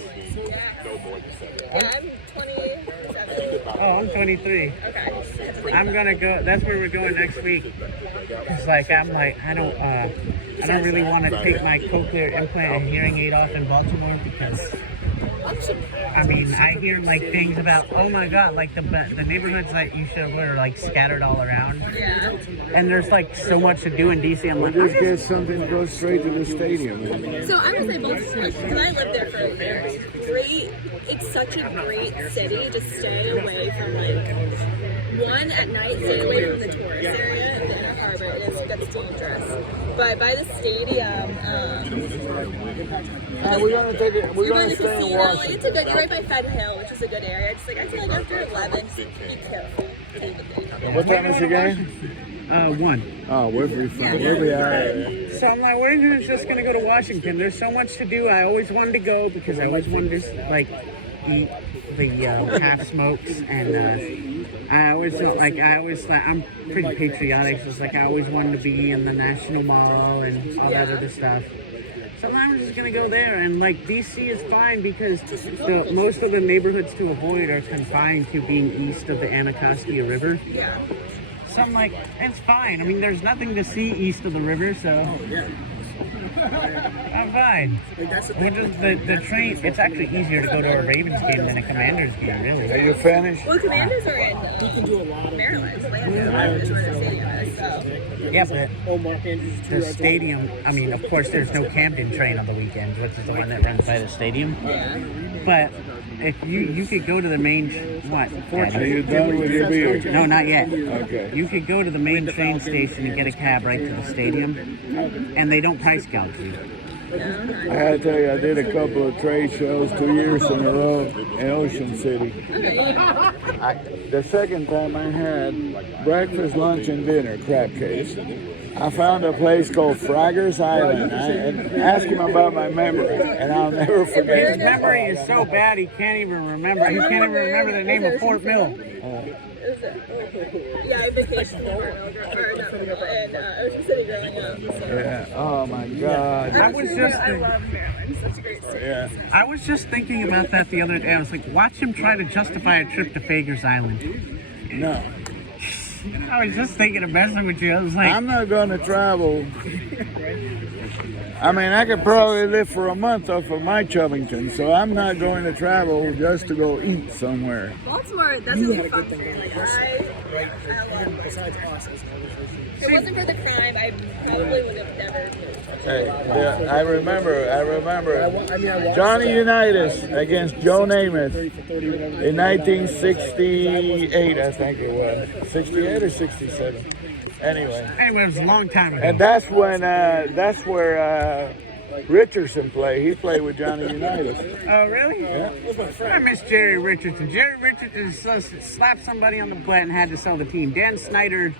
I'm 27. Oh, I'm 23. Okay. I'm gonna go. That's where we're going next week. It's like I don't really want to take my cochlear implant and hearing aid off in Baltimore because I mean I hear like things about, oh my God, like the neighborhoods that you should are like scattered all around, Yeah. and there's like so much to do in DC. I'm like, Just get something to go straight to the stadium. So I would say Baltimore, because I lived there for a year. It's such a great city. Just stay away from one at night, stay away from the tourist area, the inner harbor. That's dangerous. But by the stadium, We're gonna take it. We're you're gonna going to stay in casino. Washington. It's a good. You're right by Fed Hill, which is a good area. Just I feel like after 11, just be careful. What time is the game? 1. Oh, we'll be fine. We'll be all right. So I'm like, we're just gonna go to Washington. There's so much to do. I always wanted to go because I always wanted to like eat the half smokes, and I always I'm pretty patriotic. So it's like I always wanted to be in the National Mall and all that other stuff. So I'm just gonna go there, and like DC is fine because most of the neighborhoods to avoid are confined to being east of the Anacostia River. Yeah. So I'm like, it's fine. I mean, there's nothing to see east of the river, so I'm fine. The train, it's actually easier to go to a Ravens game than a Commanders game, really. Are you finished? Well, Commanders are in Maryland. Atlanta is where the stadium is. So. Yeah, but the stadium, I mean, of course, there's no Camden train on the weekends, which is the one that runs by the stadium. Yeah. But if you could go to the main, Are you done with your beer? No, not yet. Okay. You could go to the main train station and get a cab right to the stadium, and they don't price gouge you. I gotta tell you, I did a couple of trade shows 2 years in a row in Ocean City. The second time I had breakfast, lunch, and dinner crab cakes. I found a place called Fragger's Island. And ask him about my memory, and I'll never forget His memory is so bad he can't even remember. He can't even remember the name of Fort Mill. Yeah, I vacationed in Ocean City growing up. So. Yeah. Oh my God. I was just I love Maryland. It's such a great city. Yeah. I was just thinking about that the other day. I was like, watch him try to justify a trip to Fager's Island. No. I was just thinking of messing with you. I was like, I'm not going to travel. I mean, I could probably live for a month off of my Chubbington, so I'm not going to travel just to go eat somewhere. Baltimore, that's a fun thing. Like, Besides us, if it wasn't for the crime, I probably would have never moved. Hey, yeah, I remember I watched Johnny Unitas against Joe Namath in 1968, I think it was. 68 or 67. Anyway, anyway, it was a long time ago. and that's where Richardson played. He played with Johnny Unitas. Oh, really? Yeah. I miss Jerry Richardson. Jerry Richardson slapped somebody on the butt and had to sell the team. Dan Snyder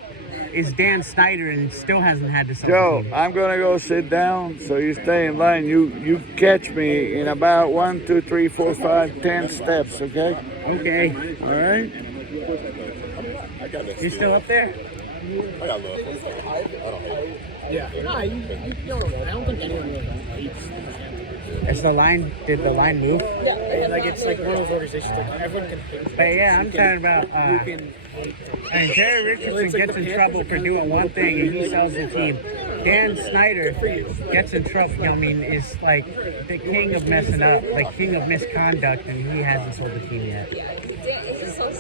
is Dan Snyder and still hasn't had to sell Joe, the team. I'm gonna go sit down, so you stay in line. You catch me in about 1, 2, 3, 4, 5, 10 steps, okay? Okay. All right. I got that. You still up there? I got love. I don't hate it. Yeah. No, you don't know. I don't think anyone really hates. Is the line? Did the line move? Yeah, Like it's like one of those organizations. Like everyone can hate. But yeah, I'm talking about. You can hate. And Jerry Richardson gets in trouble for doing one thing and he sells the team. Dan Snyder gets in trouble. I mean, is like the king of messing up, like king of misconduct, and he hasn't sold the team yet. yeah. It's so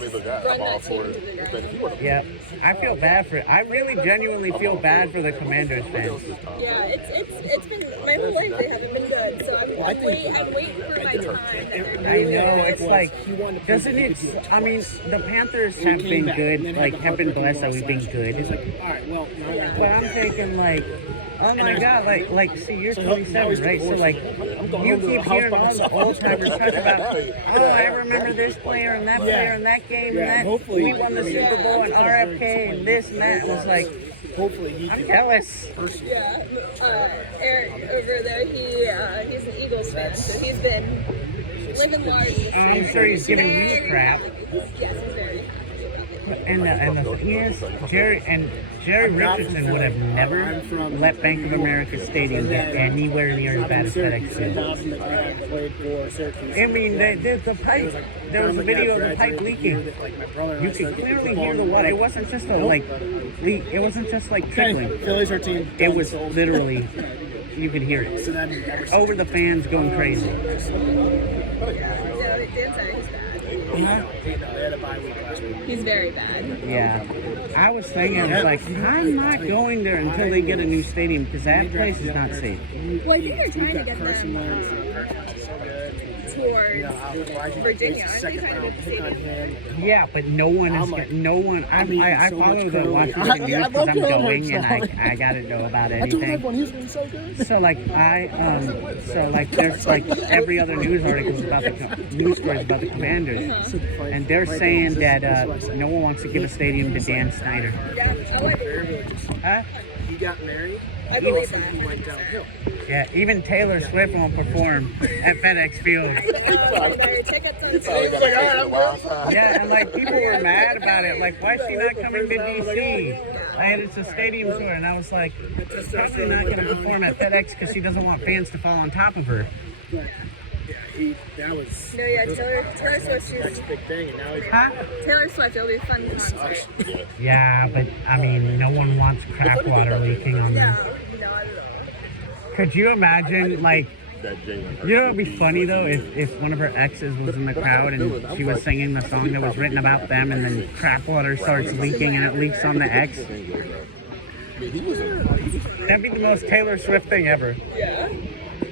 I mean, look, I'm all for it. But if you want to, Yeah, I feel bad for it. I really genuinely feel bad for the Commanders fans. Yeah, it's been my whole life. They haven't been good, so I'm waiting for my time. I know, it's like, doesn't it, I mean, the Panthers have been good, like, have been blessed that we've been good. All right. Well, now But I'm thinking, like, oh my God, like, see, you're 27, right? So, like, you keep hearing all the old timers talk about, oh, I remember this player and that player and that game and that. hopefully. We won the Super Bowl and RFK and this and that. It was like, hopefully he I'm can. jealous. Yeah, Eric over there, he's an Eagles fan, so he's been living large. I'm sure he's giving me crap. Yes, he's very. And the thing is, Jerry Richardson would have never let Bank of America Stadium get anywhere near as bad as FedEx Field. Played for Syracuse. I mean, the pipe. There was a video of the pipe leaking. You could clearly hear the water. It wasn't just leak. It wasn't just like trickling. Phillies are team. It was literally, you could hear it So then over the fans going crazy. Dan's he's bad. they had a bye week last week. He's very bad. Yeah, I was thinking, I was like, I'm not going there until they get a new stadium because that place is not safe. Well, I think they're trying to get Carson them Wentz. Carson's so good. towards Virginia. Aren't they Second trying to round get the pick on stadium? him. Yeah, but no one is. No one. I follow the Washington news because I'm going and I gotta know about I told anything. everyone he was going to be so good. So like there's like every other news articles about news stories about the Commanders, and they're saying that no one wants to give a stadium to Dan Snyder. Yeah, I like it. Huh? He got married. I believe that. He went downhill. Yeah, even Taylor Swift won't perform at FedEx Field. Tickets on probably got to take it a while time. Yeah, and like people were mad about it. Like, why is she not coming to DC? And it's a stadium tour, and I was like, she's probably not going to perform at FedEx because she doesn't want fans to fall on top of her. That was No, yeah, Taylor Swift. next big thing, and now he's Huh? Taylor Swift, it'll be a fun concert. Yeah, but I mean, no one wants crap water leaking on them. No, I don't know. Could you imagine, like, That Jalen Hurts you know what would would be funny though if one of her exes was in the crowd and she was singing the song that was written about them and then crap water starts leaking and it leaks on the ex? I mean, he was a That'd be the most Taylor Swift thing ever. Yeah.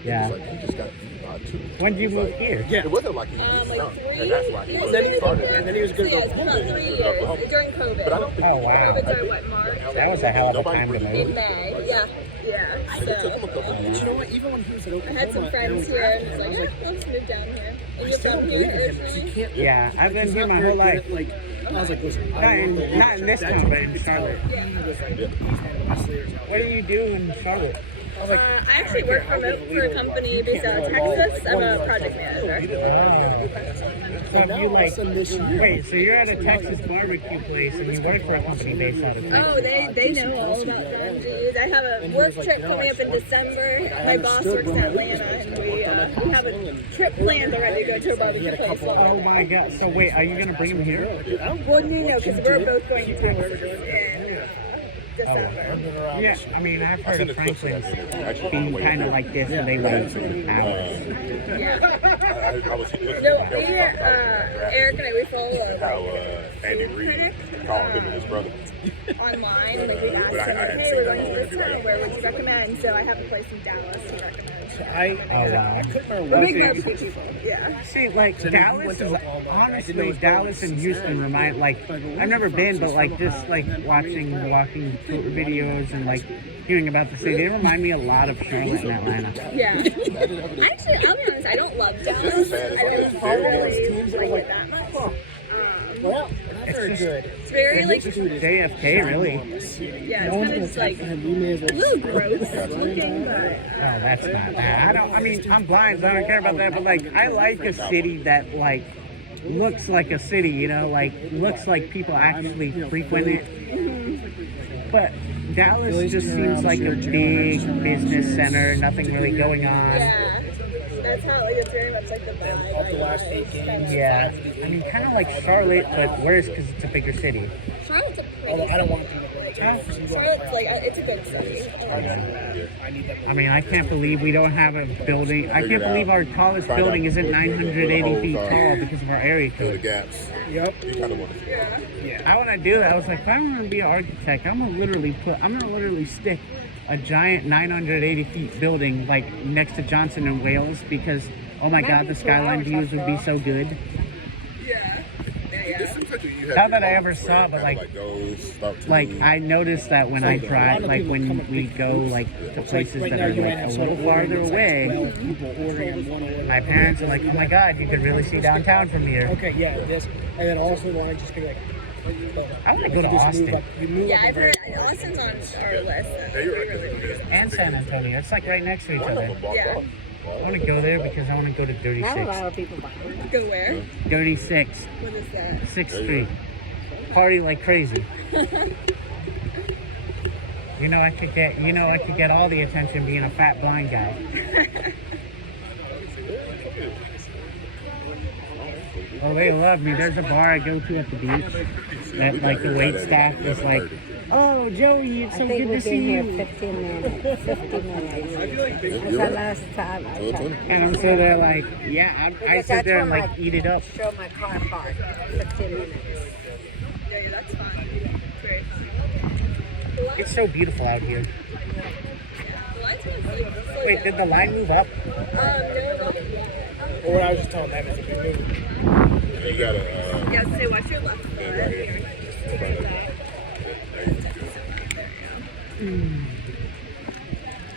Yeah. he just got beat by 2. When did you move here? Yeah. It wasn't like he was Like young, 3 and that's why he years. was then he started. and then he was So gonna yeah, go it's been about 3 years during COVID. But I don't think Oh, wow. COVID started what, March? That was a hell of a Nobody time to really In move. May. Yeah. Yeah. it took him a So couple But years. you know what? Even when he was at Oklahoma, I had some friends here and it's like, yeah, let's move down here. And I you've still come don't here believe in him because he originally? can't. Yeah, I've been he's here not my very whole good life. at, like, I was like, listen, Not in this that's town, what but in you could tell. Charlotte. He was like, he's one of the best leaders out What there. do you do in Charlotte? I was like, I actually work remote for a company based out of Texas. I'm a project manager. Oh. So have you like, wait, so you're at a Texas barbecue place and you work for a company based out of Texas? Oh, they know all about the MGs. I have a work trip coming up in December. My boss works in Atlanta, and we have a trip planned already to go to a barbecue place. Oh my god, so wait, are you going to bring him here? Well, no, because we're both going to Texas in December. Yeah, I mean, I've heard of Franklin's being kind of like this and they wait hours. Yeah. I was No, Eric and I, we follow how Andy Reid called him and his brother. online, and like we asked But I him, like, hadn't hey, seen we're that going to whole this interview. I town, got where to would you recommend? So I have a place in Dallas to recommend. I couldn't remember We're what big it barbecue was. people, yeah. See, like, Dallas is, honestly, Dallas and Houston remind, like, I've never been, but, like, just, like, watching walking tour videos and, like, hearing about the city, they remind me a lot of Charlotte and Atlanta. Yeah. Actually, I'll be honest, I don't love Dallas. I don't really like it that much. Well, not very good. It's very, like, JFK, really? yeah, it's kind of just, like, a little gross looking, but... Oh, that's not bad. I mean, I'm blind, so I don't care about that, but, like, I like a city that, like, looks like a city, you know, like, looks like people actually frequent it. But Dallas just seems like a big business center, nothing really going on. Yeah. That's how, like, it's very much like the vibe. Off the last 8 games. Yeah, I mean, kind of like Charlotte, but worse because it's a bigger city. Charlotte's a Although pretty I don't want them to win. Charlotte's, like, it's a big city. I need them. I mean, I can't believe we don't have a building. I can't believe our tallest building isn't 980 feet tall because of our area Fill the code. gaps. Yep. You kind of want to I want to do that. I was like, if I want to be an architect, I'm gonna literally stick a giant 980 feet building like next to Johnson and Wales because, oh my God, the skyline views would be so good. Yeah. This is country you have Not your that I moments ever where saw, it but, kinda like- goes, start to Like move. I noticed that when I drive, like when we go like to places Right that now, are you might like have a someone little farther ordering, away, like 12 people ordering one order. my parents are like, oh my God, you could really see downtown from here. Okay, yeah, this, and then also want to just be like, I want to go to just move Austin up. You move Yeah, up I've and heard Austin's on our list. Yeah, you're right. and San Antonio. It's like right next to each One of other. them walked Yeah. off. I want to go there because I want to go to Dirty Not a Six. lot of people buy it. Go where? Dirty Six, What is that? 6th Street. Party like crazy. You know I could get all the attention being a fat blind guy. Oh, they love me. There's a bar I go to at the beach that like the wait staff is like, oh Joey, it's I so think good to we've see been here you. 15 minutes. 50 minutes. That's the last time I checked. And so they're like, yeah, I Because sit there and where like my- eat it up. Show my car park. 15 minutes. Yeah, that's fun. It's very fun. It's so beautiful out here. The lights are so Wait, did the line move up? no. Or what I was just telling them is if you move. And you gotta, Yeah, say watch your left foot. right here. Here. Take it back.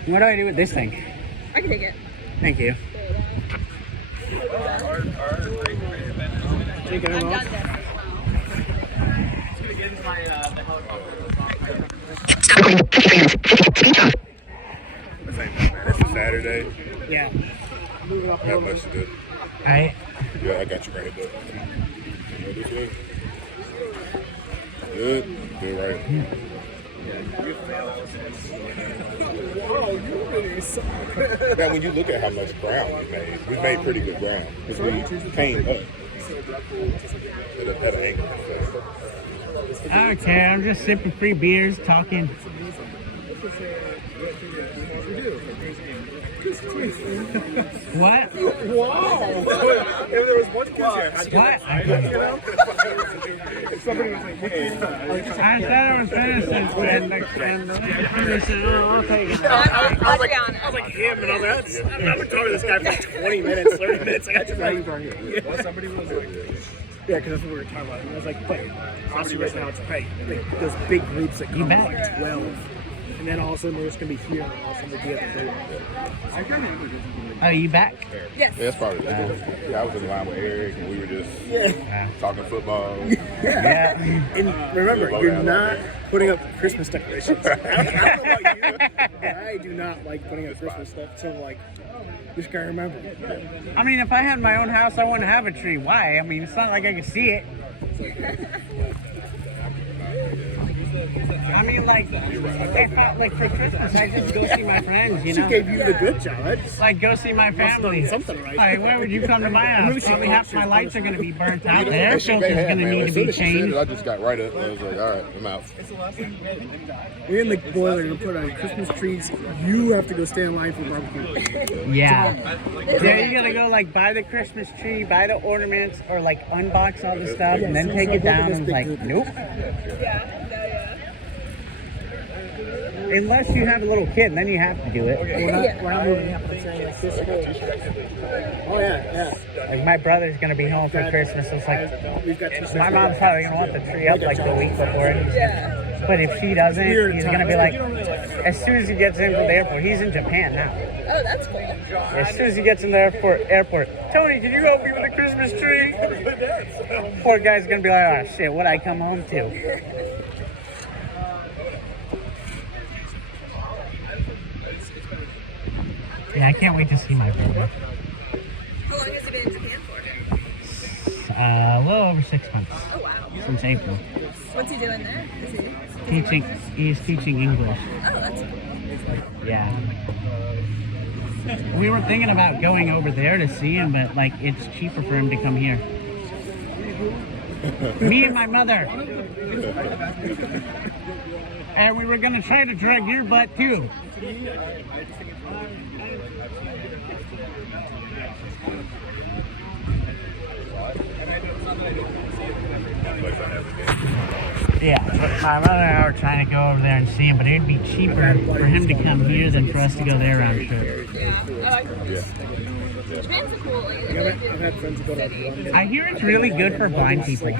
What do I do with this thing? I can take it. Thank you. Take it I'm off. done this. this ain't bad, man. It's a Saturday. Yeah. Not much to do. I Yeah, I got you right here, bud. You know this way? Good. Good, right? Now, when you look at how much ground we made pretty good ground because we came up at an angle. I don't care. I'm just sipping free beers, talking. What? Wow! If there was one kid here, I'd What? you know? If somebody was like, hey, I said it was finished, and they said, "Oh, I'll take it." I was like him, and I was like, I'm not talking to this guy for like 20 minutes, 30 minutes. Like, I just like, somebody was like, yeah, because that's what we were talking about. And I was like, but honestly, right now, it's like those big groups that come like 12. And then all of a sudden, we're just going to be here, and all of a sudden, we'll be at the door. Are you back? Yes. Yeah, that's probably I was in line with Eric, and we were just talking football. Yeah. And remember, you're not putting up Christmas decorations. I don't know about you, but I do not like putting up Christmas stuff. So, like, you just gotta remember. I mean, if I had my own house, I wouldn't have a tree. Why? I mean, it's not like I can see it. I mean, like, if I, like for Christmas, I just go see my friends, you know? She gave you the good job. I just, Like, go see my family. something right. Like, why would you come to my house? Probably half my lights are going to be burnt out. The air And she filter's made going to man. need to As soon be as she said changed. it, I just got right up and I was like, all right, I'm out. We're in the boiler and put on Christmas trees. You have to go stand in line for barbecue. Yeah. Yeah, you got to go, like, buy the Christmas tree, buy the ornaments, or, like, unbox all the stuff, and then take it down and, like, nope. Yeah. Unless you have a little kid, and then you have to do it. We're not moving up. Oh, yeah. Like, my brother's going to be home for Christmas, so it's like, We've got two my mom's probably going to want the tree up, like, the week before. Yeah. But if she doesn't, he's going to be like, as soon as he gets in from the airport, he's in Japan now. Oh, that's cool. As soon as he gets in the airport, Tony, can you help me with the Christmas tree? Poor guy's going to be like, oh, shit, what'd I come home to? Yeah, I can't wait to see my brother. How long has he been in Japan for? A little over 6 months. Oh, wow. Since April. What's he doing there? Is he Teaching, he's teaching English. Oh, that's cool. Yeah. We were thinking about going over there to see him, but like it's cheaper for him to come here. Me and my mother. And we were gonna try to drag your butt too. Yeah, but my mother and I were trying to go over there and see him, but it'd be cheaper for him to come here than for us to go there, I'm sure. Yeah. Oh, I Japan's a cool, like, I've had friends who go to I hear it's really good for blind people. They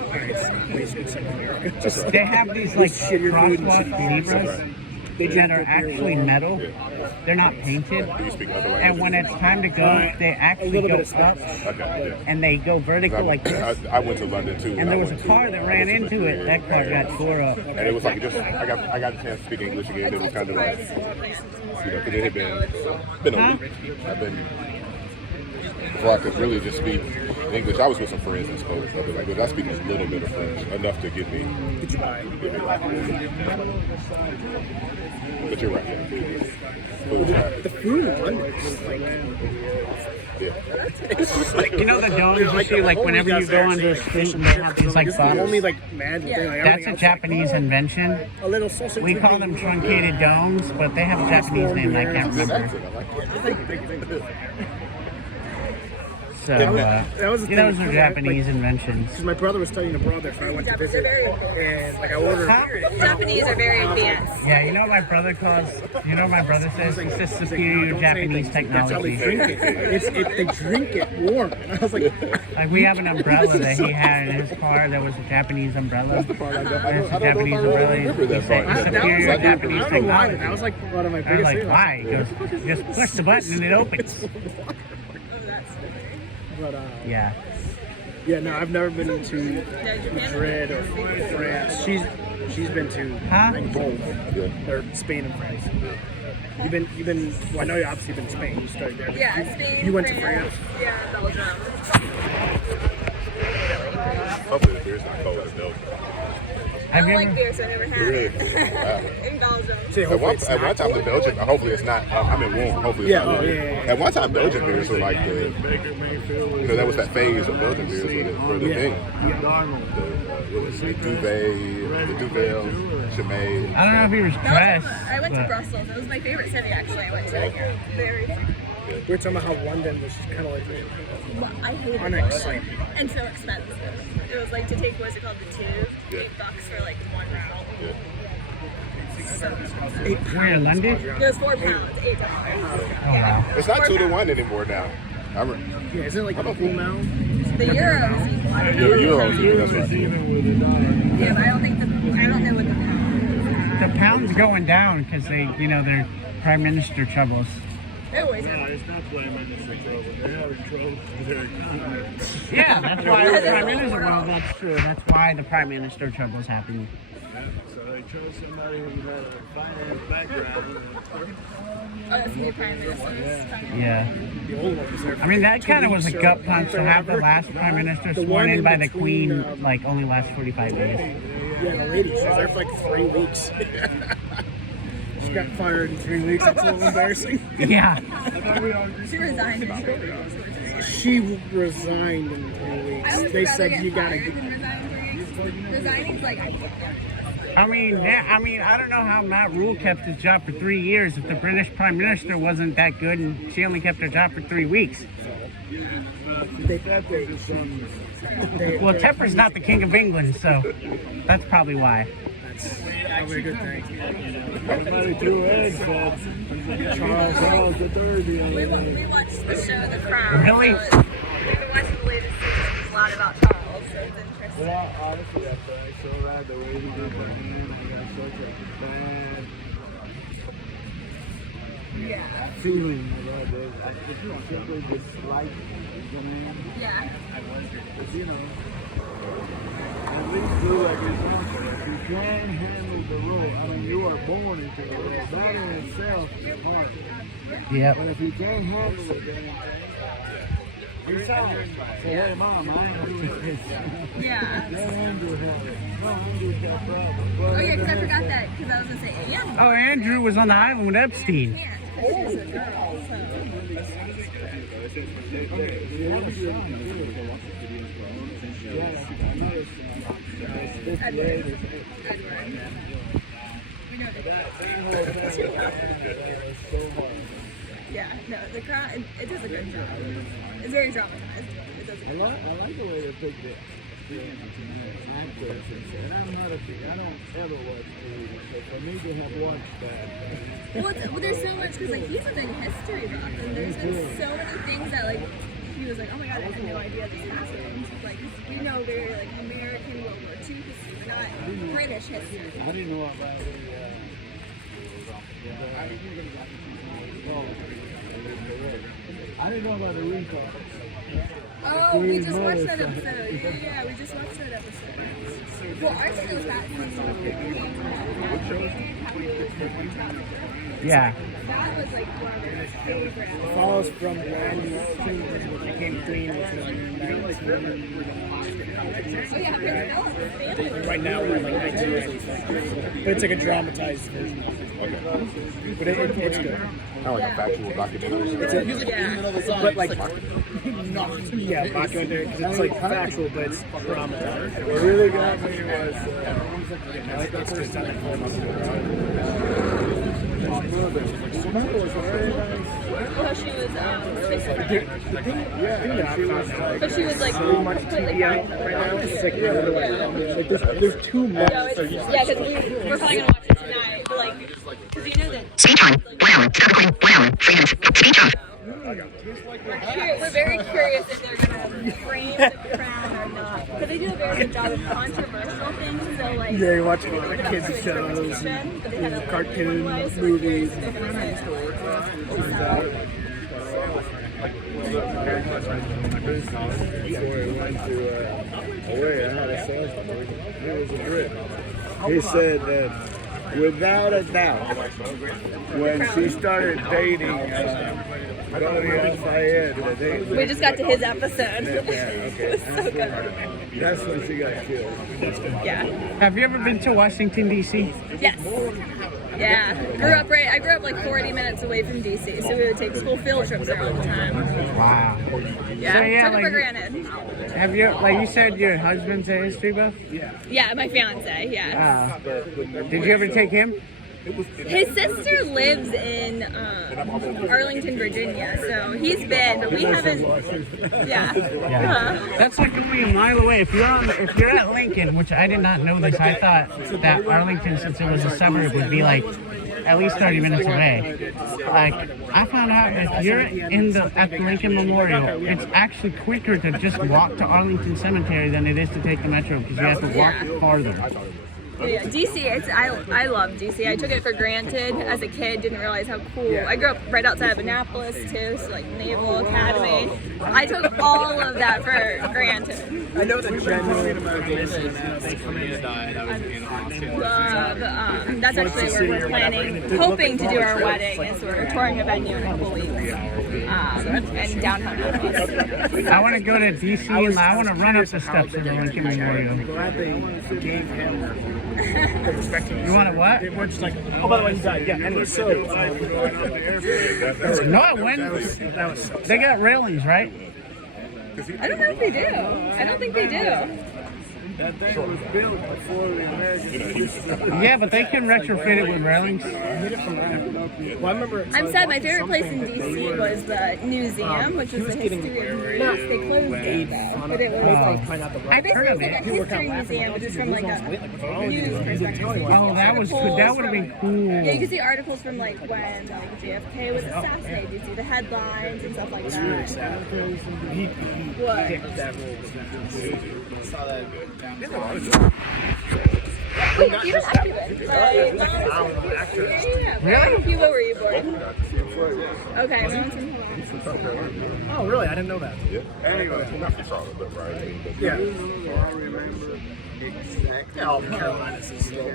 have these like crosswalk zebras that are actually metal. They're not painted. And when it's time to go, they actually go up and they go vertical like this. I went to London too. And there was a car that ran into it. That car got tore up. And it was like just I got a chance to speak English again. It was kind of like, you know, because it had been a week. I've been before I could really just speak English. I was with some friends and spoke other languages. I speak a little bit of French, enough to get me. But you're right. the food in London is like, It's just like, You know the domes you see, like whenever you go into a station, they have these like the only bottles. like mad thing. Like, That's a Japanese invention. a little sausage. We call them truncated domes, but they have a Japanese name I can't remember. So, That was the thing. those are Japanese inventions. Because my brother was studying abroad there, so I went to visit, and like I ordered. Japanese are very advanced. Yeah, you know what my brother calls, you know what my brother says? It's just superior Japanese That's how they technology. drink it. They drink it warm. And I was like, Like we have an umbrella that he had in his car that was a Japanese umbrella. It's a Japanese umbrella. He said it's superior Japanese I don't know why. technology. That was like one of my I was biggest like, things. why? He goes, just push the button and it opens. But Yeah. yeah, no, I've never been to Madrid or France. She's been to both, or Spain and France. You've been. Well, I know you obviously been to Spain. You started there. Yeah, Spain. You went to France. Yeah, Belgium. hopefully the beer's not cold as milk. I don't like beer, so I never had Really? it. In Belgium. At one time, the Belgian, hopefully it's not, I'm in Rome, hopefully it's not. Yeah. At one time, Belgian beers were like the, you know, that was that phase of Belgian beers were the thing. What was it, the Duvel, Chimay. I don't know if he was dressed. I went to but Brussels. It was my favorite city, actually. I went to. Very We were talking about how London was just kind of like Well, I hated unexciting. and so expensive. It was like to take what's it called, the tube, $8 for like one route. So expensive. Where in London? It was £4, $8. Oh wow. It's not 2 to 1 anymore now. Yeah, isn't it like cool now? The euros equal. I don't know. Euros, that's right. Yeah, but I don't know what the pound. The pound's going down because they, their prime minister troubles. They always No, have. it's not prime minister trouble. They have trouble with their economy. Yeah, that's why the prime minister. Well, that's true. That's why the prime minister troubles happening. Yeah, so they chose somebody who had a finance background. Oh, that's new prime minister. Yeah. The old one was there. I mean, that kind of was a gut punch to have the last prime minister The sworn one in in by the between, queen, like, only last 45 days. Yeah, the lady. She was there for like 3 weeks. She got fired in 3 weeks. That's a little embarrassing. Yeah. She resigned. She resigned in 3 weeks. They said you gotta get. Resigning's like, I can't. I mean, I don't know how Matt Rule kept his job for 3 years if the British prime minister wasn't that good and she only kept her job for 3 weeks. Well, Tepper's not the king of England, so that's probably why. That's probably a good thing. Somebody threw eggs at Charles III the other day. We watched the show The Crown. Really? So we've been watching the latest season. A lot about Charles, so it's interesting. Well, honestly, I felt so bad the way he did that man. I got such a bad feeling about this. I simply dislike the man. Yeah. But, at least do like his uncle. If you can handle the role, I mean, you are born into the role. That in itself is hard. Yep. But if you can't handle it, then decide. Say, hey, Mom, I ain't doing this. Yeah. Let Andrew have it. No, Andrew's got problems. Oh, yeah, because I forgot that, because I was going to say, yeah. Oh, Andrew was on the island with Epstein. Can't, because she's a girl, so. Yeah, no, The Crown, it does a good job. It's very dramatized. It does a good job. I like the way they picked it. Actors and I don't ever watch TV, so for me to have watched that. Well, there's so much, because, like, he's a big history buff, and there's been so many things that, like, he was like, oh my god, I had no idea this happened. Like, we know very, like, American World War II history, not British history. I didn't know about I didn't know about the recall. Oh, we just watched that episode. Yeah, we just watched that episode. Well, Archie knows that Yeah. that was like one of his favorite. Follows from when Queen became queen, which was Oh yeah, Prince Philip, his family. right now we're in like 1995. But it's like a dramatized version of it. But it's good. Kind of like a factual documentary. But like, yeah, documentary, because it's like factual, but it's dramatized. What really got me was It's just done his mother. His mother was very nice. Well, she was Yeah, she was like, but she was like so much completely TV out right now. It's like, there's too much. No, it's, yeah, because we're probably gonna watch it tonight. But like, because you know that. Speech on. Wow. Wow. Freedom. Speech on. We're very curious if they're gonna frame the crown or not, because they do a very good job of controversial things. So like, Yeah, you watch a lot of about kids' free shows, interpretation, but they have a cartoon otherwise, so movies. they're gonna say, before he went to away, I had a son. He was a drip. He said that without a doubt, when she started dating Dorian Fayed, that they, we just got to his episode. okay. So good. That's when she got killed. Yeah. Have you ever been to Washington, D.C.? Yes. Yeah. I grew up like 40 minutes away from DC, so we would take school field trips there all the time. Wow. Yeah. So, yeah, Took it like- for granted. Have you, like you said, your husband's a history buff? Yeah, my fiance. Yeah. Did you ever take him? His sister lives in Arlington, Virginia, so he's been, but we haven't. Yeah. That's like only a mile away. If you're at Lincoln, which I did not know this, I thought that Arlington, since it was a suburb, would be like at least 30 minutes away. Like, I found out if you're at the Lincoln Memorial, it's actually quicker to just walk to Arlington Cemetery than it is to take the metro because you have to walk farther. Yeah, DC, I love DC. I took it for granted as a kid, didn't realize how cool. I grew up right outside of Annapolis too, so like Naval Academy. I took all of that for granted. I know the genuine amount of missing they come in and die. That's actually where we're planning, hoping to do our wedding. Is we're touring a venue in a couple weeks, and downtown Annapolis. I want to go to DC and I want to run up the steps of the Lincoln Memorial. I'm glad they gave him the respect. You want to what? They weren't just like, oh, by the way, he died. Yeah, anyway, so. No, it went. They got railings, right? I don't know if they do. I don't think they do. That thing was built before the Americans. Yeah, but they can retrofit it with railings. Well, I remember. I'm sad. My favorite place in DC was the museum, which was the history of Greece. They closed it, but it was like I've heard of like a it. history museum, which is from like a news perspective. Oh, that was cool. That would have been cool. Yeah, you can see articles from like when like JFK was assassinated. You see the headlines and stuff like that. Really sad. He What? picked that role. I saw that. Wait, you're an actor. Yeah. Really? Cuba, were you born? Okay. Oh, really? I didn't know that. Yeah. Anyway, not for Charlotte, but right. Yeah. I remember exactly. All the Carolinas is still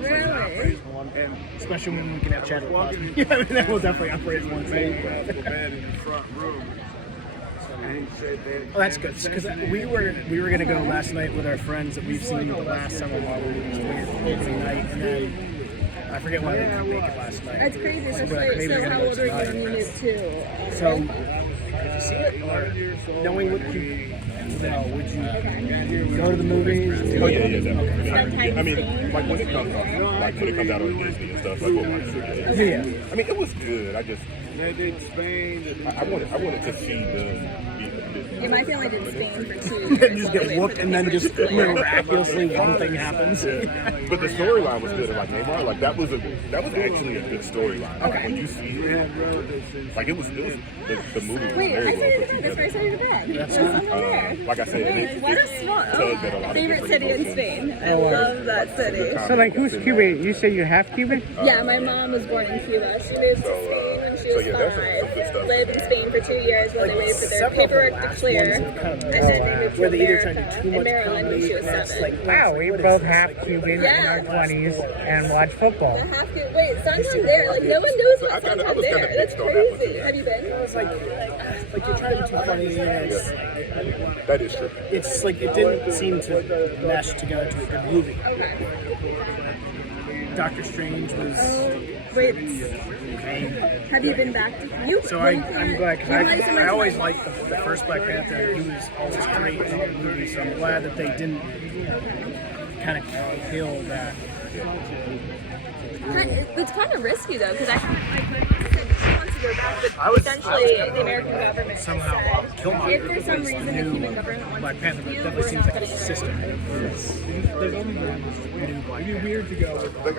Really? And especially when we can have Chadwick Boseman. Yeah, I mean, that will definitely operate as one thing. the bed in the front room. And he said that. Oh, that's good because we were gonna go last night with our friends that we've seen the last several movies opening night, and then I forget why they couldn't make it last night. That's crazy. But So maybe we're gonna how go old were you tonight. when you moved to? So, did you see it or knowing what you know, would you go to the movies? Oh yeah, definitely. Sometimes I mean, like when it comes out on Disney and stuff, like we'll watch it. Yeah. I mean, it was good. I just, They did Spain. I wanted to see the. Yeah, my family did Spain for 2 years. And just get whooped, and then just miraculously one thing happens. But the storyline was good. Like Neymar, like that was actually a good storyline. Okay. When you see it, like it was the movie was Wait, I very started well to bed. That's put where I together. started to bed. That's someone there. Like I said, Wait, what a small. tugged at a lot of Favorite different city in Spain. I love that city. So, like, who's Cuban? You say you're half Cuban? Yeah, my mom was born in Cuba. She moved to Spain when she was yeah, that's some 5. good stuff. Lived in Spain for 2 years while they waited for their paperwork to clear. And then they moved to Where they either try America to do too in much Maryland when she was comedy, 7. Wow, we both half Cuban in our 20s and watch football. Wait, Santander, like no one knows what I Santander. was kinda That's mixed on that one, crazy. too. Have you been? It's like you're trying to be too funny, and That is true. it's like it didn't seem to mesh together to a good movie. Doctor Strange was. Wait, have you been back to you? So I'm glad because I always liked the first Black Panther. He was always great in the movie, so I'm glad that they didn't kind of kill that. It's kind of risky though, because I she wants to go back, but essentially the American government Somehow said, kill my if for some reason the Cuban government wants Black Panther, to but it you, definitely we're seems not like a going to system. It'd be weird to go. Like,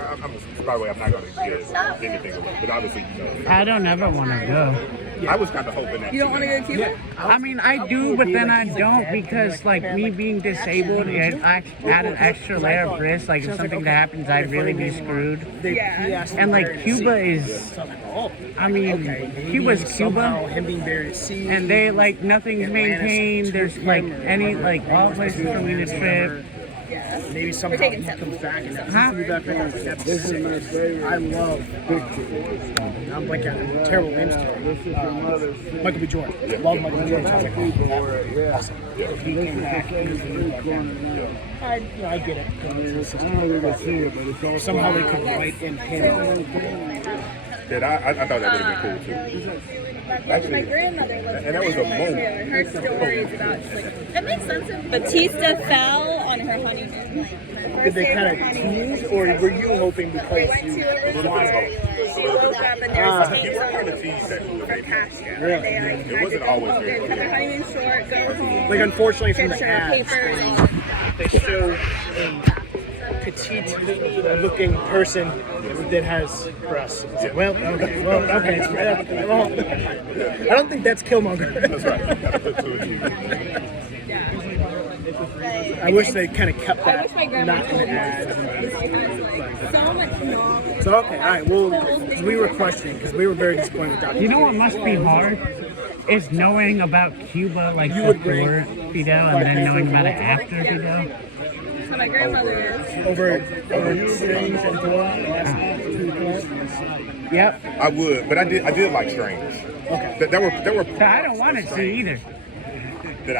by the way, I'm not going to give anything away, but obviously, I don't ever want to go. I was kind of hoping that. You don't want to go to Cuba? I mean, I do, but then I don't because, like, me being disabled, it add an extra layer of risk. Like, if something that happens, I'd really be screwed. Yeah. And, like, Cuba is, I mean, Cuba's Cuba, Him being buried at sea. and they, like, nothing's maintained. There's, like, any, like, all places for me to trip. Maybe somehow he comes back and Huh? that's sick. I love I'm like a terrible names today. Michael B. Jordan. Love Michael B. Jordan. I was like, oh, awesome. If he came back, he was really like that. I get it. Somehow they could write in him. I thought that would have been cool too. Actually, My grandmother lives and that was a in moment. her stories about just like that makes sense. Batista fell on her honeymoon. Did they kind of tease, or were you hoping because you wanted it? She woke up and there was You tapes were on kind of teased that with baby. They It wasn't always very cut the clear. honeymoon short, go home. Like, unfortunately, from the picture ads, papers. they show a petite-looking person that has breasts. Well, okay, well, I don't think that's Killmonger. That's right. Gotta put two and two. I wish they kind of kept I wish my that grandma not in told the me ads. so much knowledge. So okay, all right. Well, we were questioning because we were very disappointed with Dr. You know what must be hard? Is knowing about Cuba like You would before Fidel and then knowing about it after Fidel. So my grandmother is. over Strange and Thor. Yep. I would, but I did like Strange. Okay. There were So I don't want to see either. But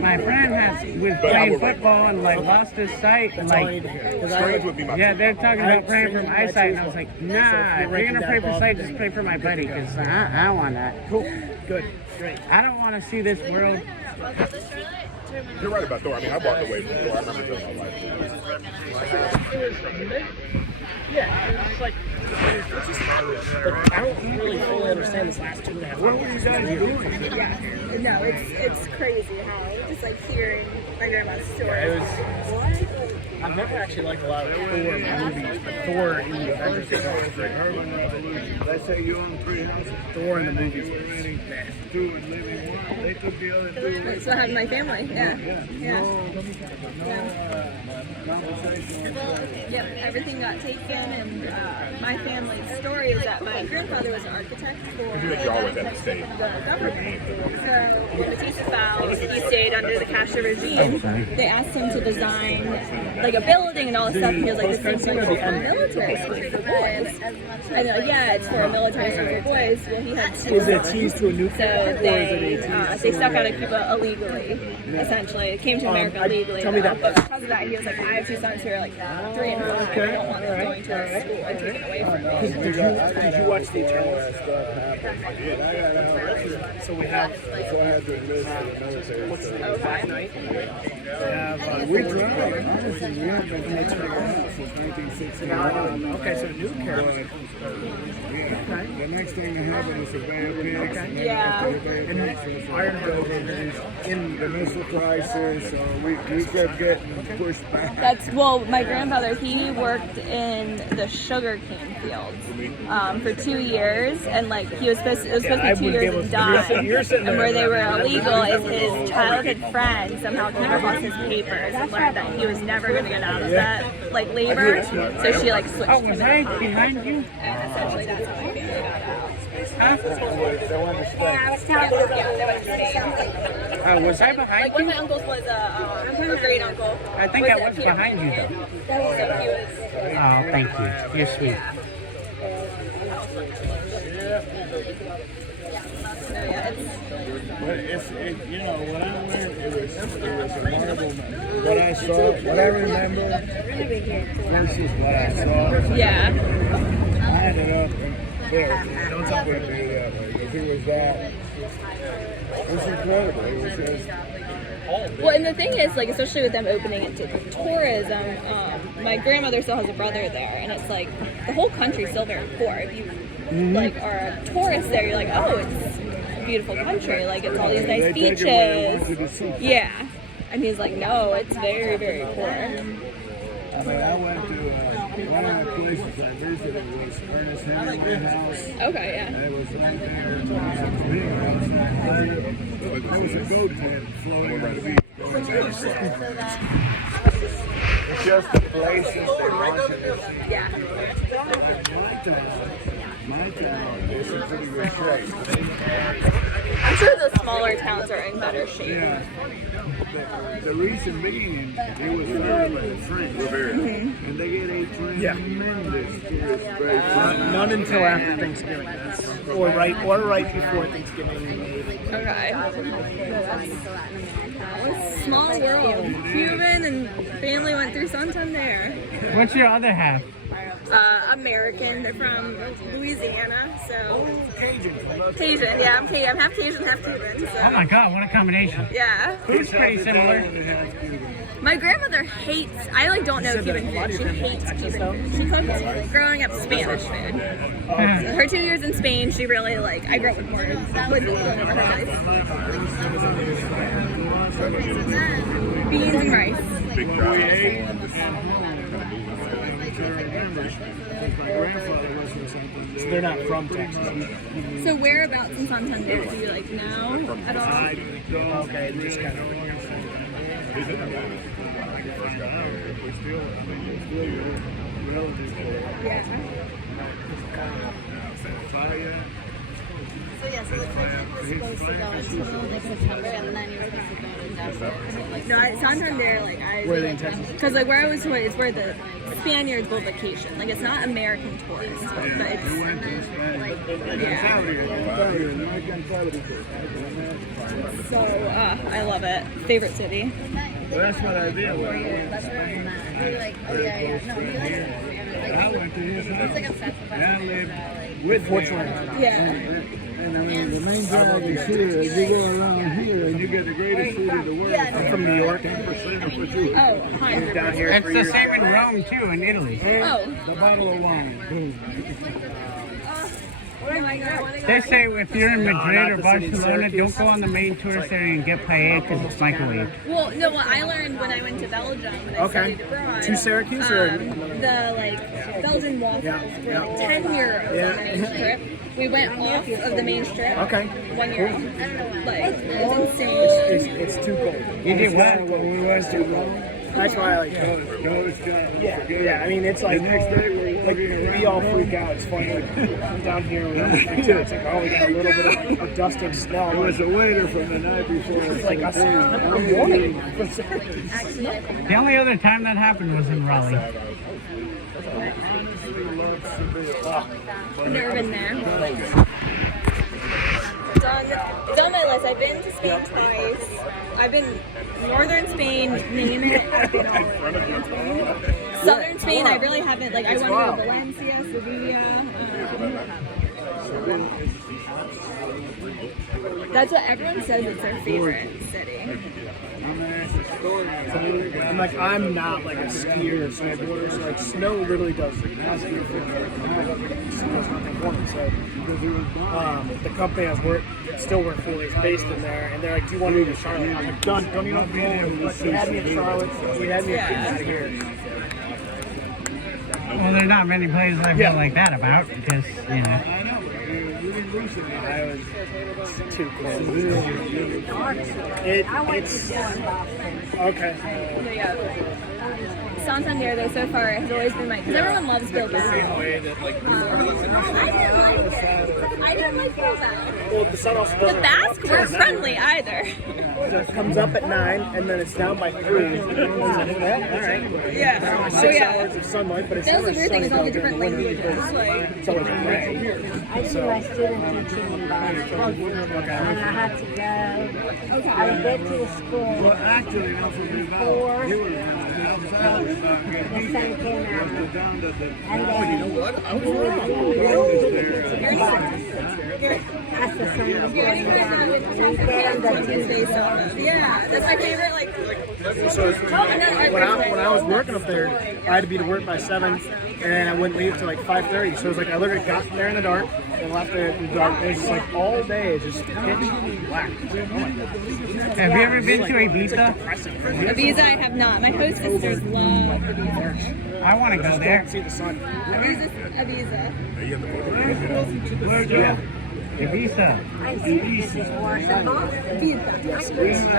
my friend was But I playing would- football and like lost his sight and That's all I need like to hear. 'Cause Strange would be my yeah, they're talking about praying for my eyesight and I was like, nah, if you're writing gonna that pray for off, sight, just pray for my buddy because I want that. Cool. Good. Great. I don't want to see this world. You're right about Thor. I mean, I walked away from Thor. I remember feeling my life. Yeah, it's like I don't really fully understand this last 2.5 hours. What were you guys doing? Yeah. No, it's crazy how just like hearing my grandma's story. It was. I've never actually liked a lot of Thor movies, but Thor in the Avengers is great. Let's say you're on 300. Thor in the movies was bad. They took the other two. That's what happened to my family. Yeah. Yeah. Yep, everything got taken, and my family's story is that my grandfather was an architect for You always had to stay. the government. So when Batista fell, he stayed under the Castro regime. They asked him to design like a building and all this stuff, and he was like, "This seems like for military school for boys." And they're like, "Yeah, it's for a military school for boys." Well, he had two. Is it a tease to a nuclear? So they stuck out of Cuba illegally, essentially. It came to America legally. tell me that. But because of that, he was like, I have two sons who are like 3 and 4. I don't want them going to a school and taken away from me. Did you watch the Eternals? So we have. So I had to enlist in the military. What's So the Black Knight? We have. we tried. Honestly, we have been in the since 1961. Okay, so new character. The next thing that happened was the bad pigs. And then Yeah. after the bad And pigs, Iron Building in the missile crisis, so we kept getting pushed back. That's well, my grandfather, he worked in the sugar cane fields for 2 years, and like it was supposed to be 2 years and died. You're sitting And there. where they were illegal is his childhood friend somehow came across his papers and learned that he was never going to get out of that like labor, so she like switched Oh, him. was I behind you? And essentially that's how my family got out. They wanted to stay. Yeah, that was insane. Was I behind Like one you? of my uncles was a great uncle. I think I was behind you though. So he was. Oh, thank you. You're sweet. But you know, what I learned, it was a marvel. What I saw, what I remember versus what I saw. Yeah. I ended up there. Don't talk with me if it was that. It was incredible. It was just. Well, and the thing is, like, especially with them opening it to tourism, my grandmother still has a brother there, and it's like the whole country's still very poor. If you like are a tourist there, you're like, oh, it's a beautiful country. Like, it's all these nice They take it where they want you to beaches. see. Yeah. And he's like, no, it's very, very poor. I mean, I went to one of the places I visited was Ernest Hemingway House. Okay, yeah. It was right there in the There was a boat head floating on the beach. It's just the places they want you to see. Yeah. My town is in pretty good shape. I'm sure the smaller towns are in better shape. Yeah. The reason being, it was very like French. And they get a tremendous tourist base. None until after Thanksgiving, or right before Thanksgiving. Okay. Small world. Cuban and family went through some time there. What's your other half? American. They're from Louisiana, so Cajun. Cajun. Yeah, I'm Cajun. I'm half Cajun, half Cuban. Oh So my God, what a combination. yeah. Food's pretty similar. My grandmother hates. I like don't know Cuban food. She hates Cuban food. She cooked growing up Spanish food. Her 2 years in Spain, she really like. I grew up with more beans and rice. Big crowd. So they're not from Texas. So whereabouts in Santander do you like know at all? Okay, just kind of. Yeah. So yeah, so the president was supposed to go until like September, and then he was supposed to go to Denver. No, Santander, like I. Where are they in Texas? Because like where I was told, it's where the Spaniards go vacation. Like it's not American tourists, but it's like yeah. So I love it. Favorite city. Well, that's what I did. You're like, oh yeah. No, he likes it. I went to his house. He's like obsessed with I it. lived with Portland. Yeah. And I mean, the main drive is here. As you go around here, and you get the greatest food in the world. I'm from New York. 10% of what you Oh, hi. Down here It's for the years. same in Rome too, in Italy. Oh. The bottle of wine. Boom. Oh my God. They say if you're in Madrid not or the city of Barcelona, Syracuse. don't go on the main tourist area and get paella because it's microwaved. Well, no, what I learned when I went to Belgium when I studied abroad. To Syracuse or the like Belgian waffles were like 10 euros on the main strip. We went off of the main strip. Okay. 1 euro. Like it was insane. it's too cold. You did what? When we went to Rome, That's why I like Yeah, I mean it's like the next day like we all freak out. It's funny. Like I'm down here with everything too. It's like oh we got a little bit of dusting snow. there was a waiter from the night before. It's like I'm warning from Syracuse. The only other time that happened was in Raleigh. I've never been there. It's on my list. I've been to Spain twice. I've been northern Spain, name it. I've been all over Spain. Southern Spain, I really haven't. Like I want to go to Valencia, Sevilla. That's what everyone says is their favorite city. I'm like I'm not like a skier or snowboarder, so like snow literally does nothing for me. So the company I was still work for is based in there, and they're like, "Do you want to move to Charlotte?" I'm like, "Done. Don't even know. We had me in Charlotte. We had me out of here." Well, there's not many places I feel like that about because, you know. I was too close. It's okay. So yeah, Santander though so far has always been my because everyone loves Bilbao. I didn't like Bilbao. Well, the sun also The doesn't. Basque weren't friendly either. It comes up at 9 and then it's down by 3. All right. Yeah. 6 hours of sunlight, but it's That was never the weird thing. sunny It's all the during different the winter languages. because Like, it's always gray. I do my student teaching in Boston, and I had to go. I would get to the school Well, actually, that's what we got. before He was outside. the sun came out. Down to the And then What? I was we would wrong. be the as the sun was going down. And we stayed on the TV. yeah, that's my favorite. Like, So when I was working up there, I had to be to work by 7, and I wouldn't leave till like 5:30. So it was like I literally got there in the dark and left there in the dark. It was just like all day, it's just pitch black. Have you ever been to Ibiza? Ibiza, I have not. My host sisters love Ibiza. I want to go Don't there. see the sun. Ibiza. Where'd you go? Ibiza. I see this is worse than Boston.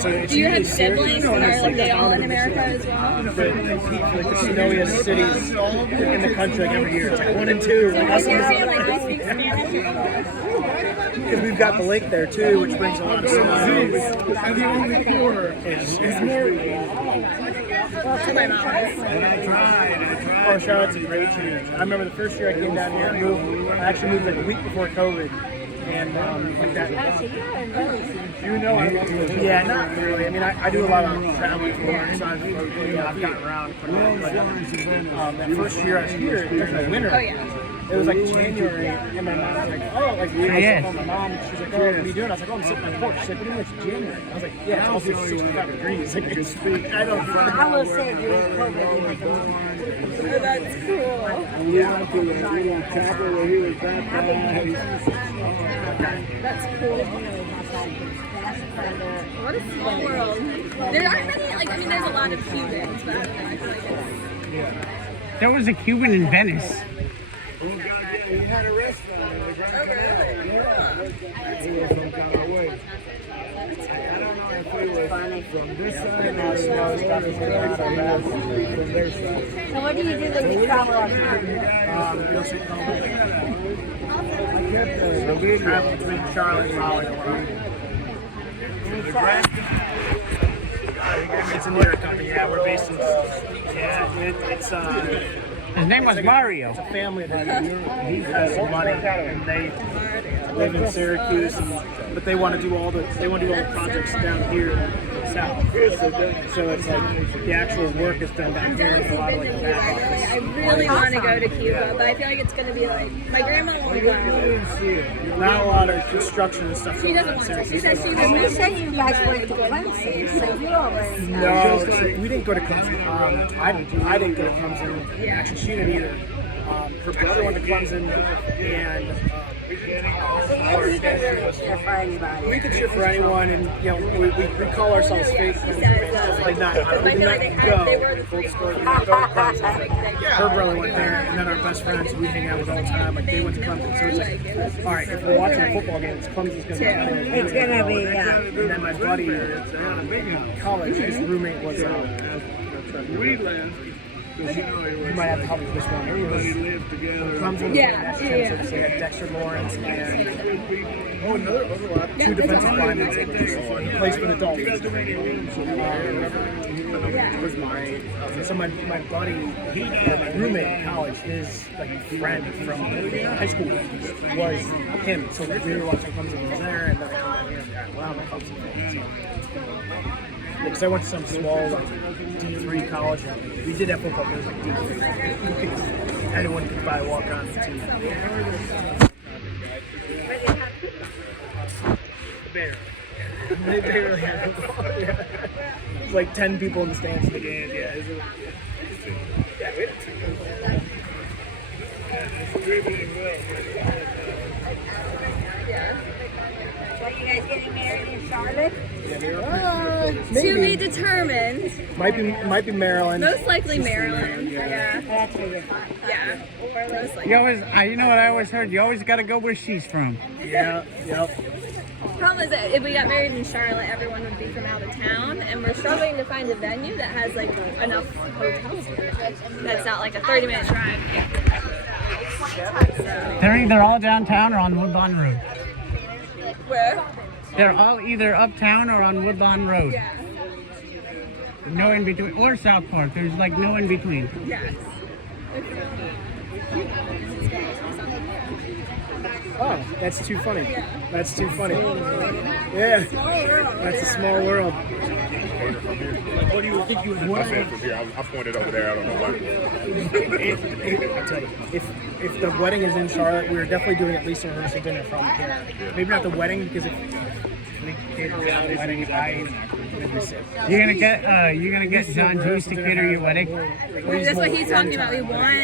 So, do you have siblings that are like they all in America as well? Like the snowiest cities in the country like every year. It's like 1 and 2. Like us You're saying and like you speak Spanish? because we've got the lake there too, which brings a lot of snow. And the only cure is To my mom. Oh, Charlotte's a great city. I remember the first year I came down here, I actually moved like a week before COVID. and like that. So you're in really You know I love this. Yeah, not really. I mean, I do a lot of traveling for work, so I've gotten around quite a bit. But that first year I was here, during the winter, Oh yeah. it was like January, and my mom was like, oh, like, I was my mom, she's like, oh, what are you doing? I was like, oh, I'm sitting on the porch. She's like, what do you mean it's January? I was like, yeah, it's also 65 degrees. Like, it's, I don't know. I will say during COVID, Oh, that's cool. We went to the little chapel where he was baptized. That's cool. What a small world. There aren't many, like, I mean, there's a lot of Cubans, but I don't know, I feel like it's... There was a Cuban in Venice. Oh, God, yeah, he had a restaurant in the Grand Canal. Yeah. He was some kind of way. I don't know if he was from this side or from their side. So what do you do when you travel on tour? Go see I kept the travel between Charlotte and Raleigh. It's a New York company. Yeah, we're based in. It's His name was Mario. It's a family that he has some money, and they live in Syracuse, but they want to do all the projects down here south. So it's like the actual work is done down here, and a lot of like the back office. I really want to go to Cuba, but I feel like it's going to be like, my grandma won't go. Not a lot of construction and stuff. She doesn't want to. She says she And doesn't. you said you guys went to Clemson, so you already know. No, so we didn't go to Clemson. I didn't go to Clemson. Actually, she didn't either. Her brother went to Clemson, and So you can cheer for anybody. we could cheer for anyone, and you know, we call ourselves fake. Like not, we did not go. Full disclosure, we didn't go to Clemson. Her brother went there, and then our best friends we hang out with all the time. Like they went to Clemson, so it's like, all right, if we're watching a football game, Clemson's going to be. It's gonna be, yeah. And then my buddy in college, his roommate was. We left because you know You might have to help with this one. He was lived together. Clemson. Yeah. So they had Dexter Lawrence and another overlap. Two defensive linemen. He plays for the Dolphins. Was my so my buddy, my roommate in college, his like friend from high school was him. So we were watching Clemson when he was there, and then I come down here and got wow, I'm a Clemson fan. So because I went to some small like D3 college. We did have football, but it was like D3. Anyone could buy a walk-on team. They barely had football. Yeah. There's like 10 people in the stands in the game. Yeah, yeah, we So you guys getting married in Charlotte? To be determined. Might be Maryland. Most likely Maryland. Yeah. That's where you're from. Yeah. Most likely. You always, you know what I always heard? You always got to go where she's from. Yeah, yep. Problem is that if we got married in Charlotte, everyone would be from out of town, and we're struggling to find a venue that has like enough hotels that's not like a 30-minute drive. They're either all downtown or on Woodlawn Road. Where? They're all either uptown or on Woodlawn Road. Yeah. No in between. Or South Park. There's like no in between. Yes. Oh, that's too funny. That's too funny. Yeah, that's a small world. What do you think you would say from here? I pointed over there. I don't know why. I'll tell you, if the wedding is in Charlotte, we're definitely doing at least a rehearsal dinner from here. Maybe not the wedding because if we cater the wedding, You're gonna get John Juice to cater your wedding. That's what he's talking about. We want,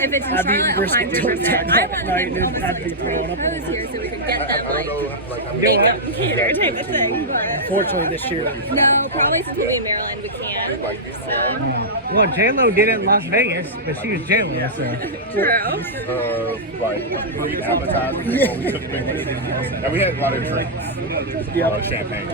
if it's in I'd be Charlotte, I'll brisket find till 100%. 10 I at want night, him dude. to I'd be throwing up. propose here so we can get that like Like, makeup cater type of thing. But Unfortunately, this year. no, probably since we'll be in Maryland, we can. So Well, J-Lo did it in Las Vegas, but she was J-Lo, so. true. like pre-advertising before we took pictures. And we had a lot of drinks. A lot of champagne.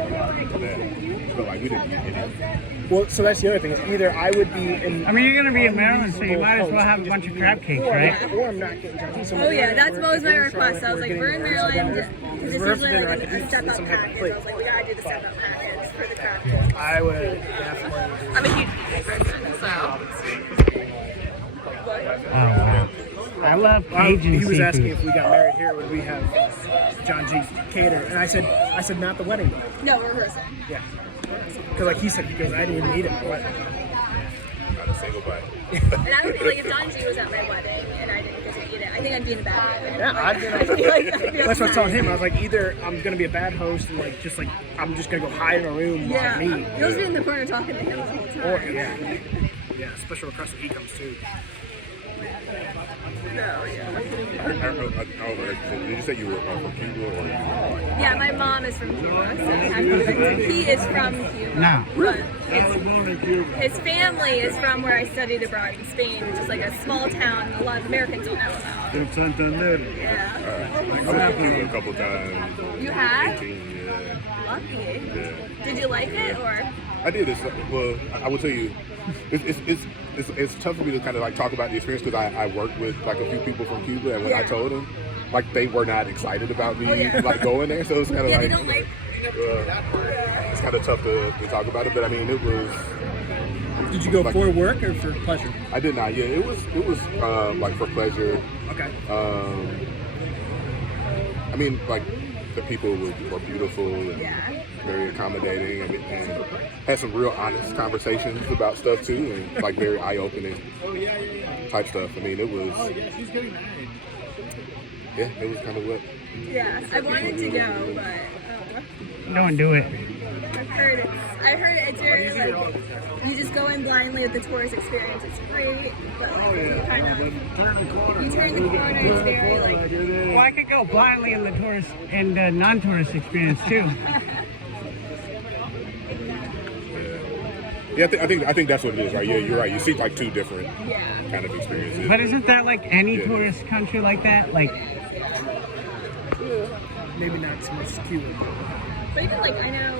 But like we didn't get any. Well, so that's the other thing. Is either I would be in. I mean, you're gonna be in Maryland, so you might as well have a bunch of crab cakes, right? Or I'm not getting drunk. So Oh yeah, that's what was my request. I was like, we're in Maryland. This is usually like a step-up package. I was like, we gotta do the step-up package for the cocktails. I would definitely. I'm a huge pizza person, so. Oh, wow. I love Cajun He was asking seafood. if we got married here, would we have John G. cater? And I said not the wedding. No, rehearsal. Yeah. Because like he said, because I didn't even eat it at my wedding. Not a single bite. And I would be like, if Don G was at my wedding and I didn't get to eat it, I think I'd be in a bad mood. Yeah, I'd be that's what I was telling him. I was like, either I'm gonna be a bad host and like just like I'm just gonna go hide in a room while I eat. You'll just be in the corner talking to him the whole time. Or yeah, special request when he comes too. No, yeah. Did you say you were from Cuba or? Yeah, my mom is from Cuba, so he is from Cuba. No. But his family is from where I studied abroad in Spain, which is like a small town a lot of Americans don't know about. In Santander. Yeah. I've been to Cuba a couple times. You have? Yeah. Lucky. Yeah. Did you like it or? I did. Well, I will tell you, it's tough for me to kind of like talk about the experience because I worked with like a few people from Cuba, and when I told them, like they were not excited about me like going there, so it's kind of Yeah, like, they don't like. it's kind of tough to talk about it. But I mean, it was. Did you go like, for work or for pleasure? I did not. Yeah, it was like for pleasure. Okay. I mean, like the people were beautiful and very accommodating, and had some real honest conversations about stuff too, and like very eye-opening type stuff. I mean, it was. Yeah, it was kind of what. Yeah, I wanted to go, but Don't do it. I heard it's very like you just go in blindly with the tourist experience. It's great, but you kind of Turn the corner. you turn the corner. It's very like. Well, I could go blindly in the tourist and non-tourist experience too. Yeah, I think that's what it is, right? Yeah, you're right. You see like two different kind of experiences. But isn't that like any tourist country like that? Like, Maybe not so much Cuba. But even like I know,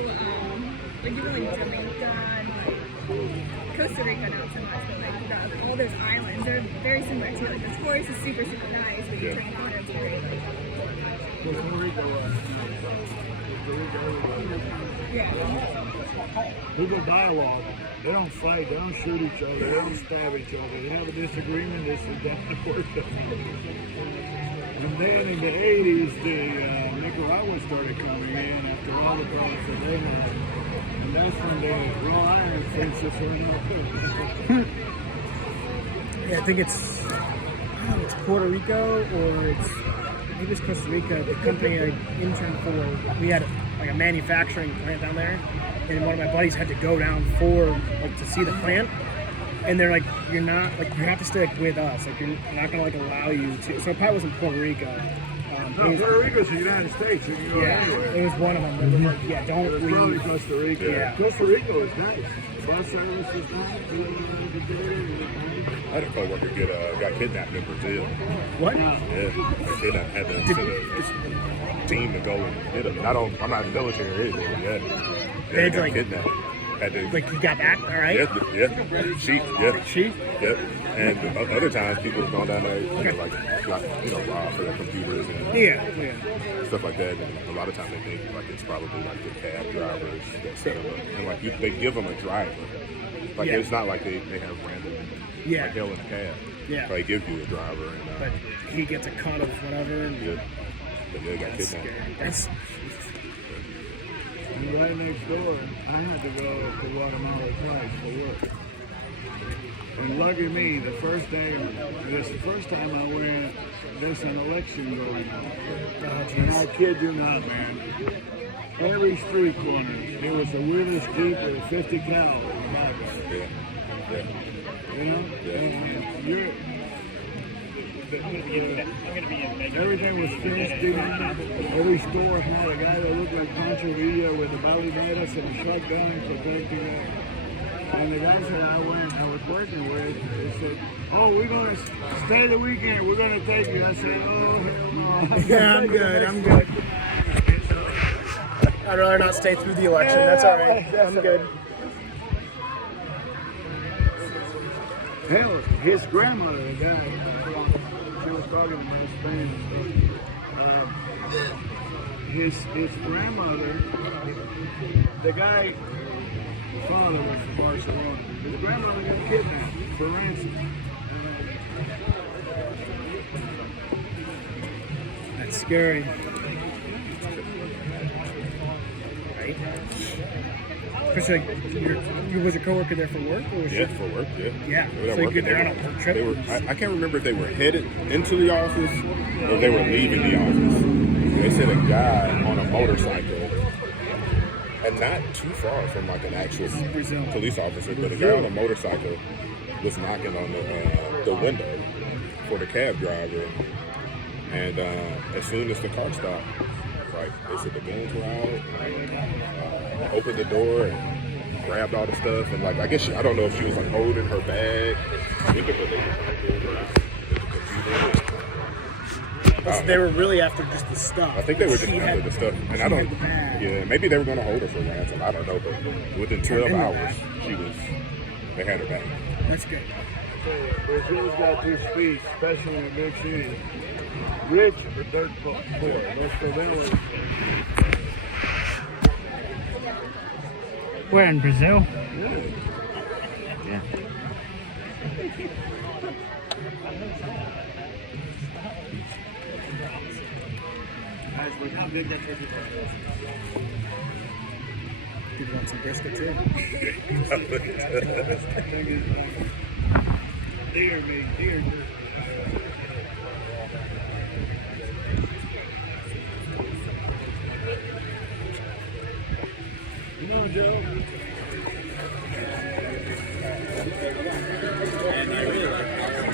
like even like Jamaica and like Costa Rica, not so much, but like all those islands, they're very similar too. Like the tourist is super nice, but you turn the corner, it's very like. Yeah. People dialogue. They don't fight. They don't shoot each other. They don't stab each other. They have a disagreement. They sit down and work it. And then in the 80s, the Nicaragua started coming in after all the problems that they had. And that's when the raw iron fences went up. Yeah, I think it's it's Puerto Rico or maybe it's Costa Rica. The company I interned for, we had like a manufacturing plant down there, and one of my buddies had to go down for like to see the plant, and they're like, you're not like you have to stay like, with us, like you're not gonna like allow you to. So it probably wasn't Puerto Rico. No, Puerto Rico's the United States. You can go anywhere. It was one of them. They were like, yeah, don't It's probably leave. Costa Rica. Yeah. Costa Rica is nice. Bus service is nice. I had a coworker got kidnapped in Brazil. What? Yeah, kidnapped. Had to send a team to go and get him. I'm not in the military or anything. Yeah, They had to, got like- kidnapped. Had to, Like you got back, all right? yeah, sheep, yeah. Sheep? Yep. And other times people have gone down there, like got, robbed for their computers and Yeah. stuff like that. And a lot of times they think like it's probably like the cab drivers that set them up. And like they give them a driver. Like Yeah. it's not like they have random like hell in a cab. Yeah. They give you a driver and But he gets a cut of whatever. And but they got that's kidnapped. scary. That's And right next door, I had to go to Guatemala twice for work. And lucky me, the first time I went, there's an election going on. And I kid you not, man. Every street corner, there was a wheelers Jeep with a 50 cal in the back of it. Yeah. Yeah. You know? And you're... Everything was finished. Every store had a guy that looked like Pancho Villa with the balineras and a shotgun protecting it. And the guys that I was working with, they said, "Oh, we're gonna stay the weekend. We're gonna take you." I said, "Oh, hell no." yeah, I'm good. I'd rather not stay through the election. That's all right. I'm good. Hell, his grandmother, the guy, she was talking about Spain and stuff. His grandmother, the guy, the father was from Barcelona. His grandmother got kidnapped for ransom. scary. Right? Especially like, you was a coworker there for work, or was Yeah, for work, yeah. Yeah. They were So you working. get there on a work trip. They were. I can't remember if they were headed into the office or if they were leaving the office. They said a guy on a motorcycle, and not too far from like an actual police officer, but a guy on a motorcycle was knocking on the window for the cab driver, and as soon as the car stopped, like they said the guns were out, opened the door and grabbed all the stuff, and like I guess I don't know if she was like holding her bag. So they were really after just the stuff. I think they were just She after had- the stuff, and I she don't. had the bag. Yeah, maybe they were going to hold her for ransom. I don't know, but within 12 hours, they had her back. That's good. Brazil's got this speech, especially in big cities. Rich but dirt poor. That's the middle. Where in Brazil? Yeah. How big that turkey was. People want some brisket too. Dear me, dear. Come on, Joe.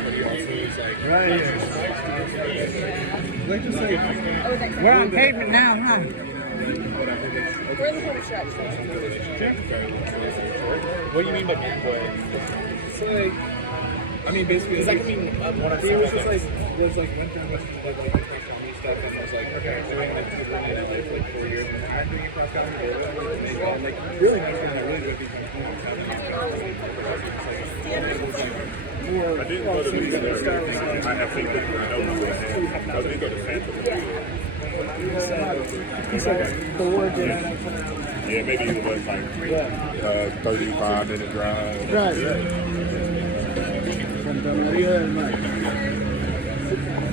Right here. We're on pavement now, huh? We're in the home stretch. What do you mean by big boy? So like, I mean, basically, Does that mean what it was just like, there's like one time with like cross country stuff, and I was like, okay, so I'm gonna keep running it like 4 years, and then after you cross country, and like really nice and I really good because I didn't go to the there. I have seen pictures. I know who I didn't go to Santa. the word did Yeah, maybe it was like 35-minute drive. Right.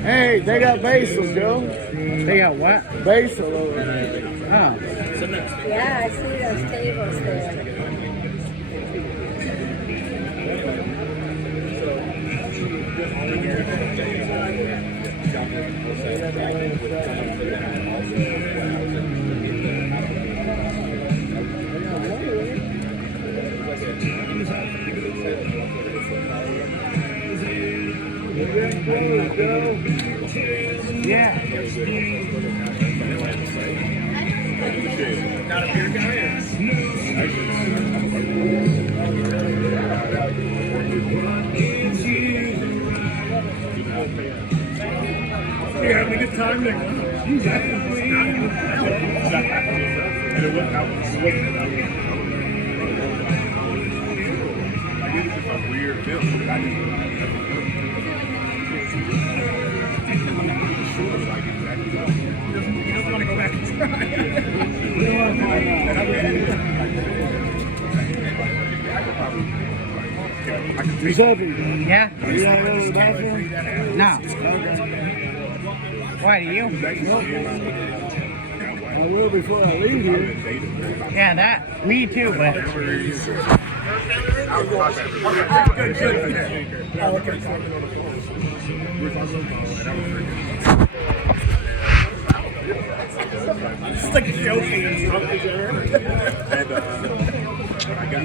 Hey, they got basil, Joe. They got what? Basil over there. Oh. Yeah, I see those tables there. Yeah. not a beer guy. you're having a good time there. Weird film. Want to go back and try? Giuseppe, Yeah? you gotta go to the bathroom? No. Why do you? I will before I leave here. Yeah, that. Me too, but. It's like joking. And I got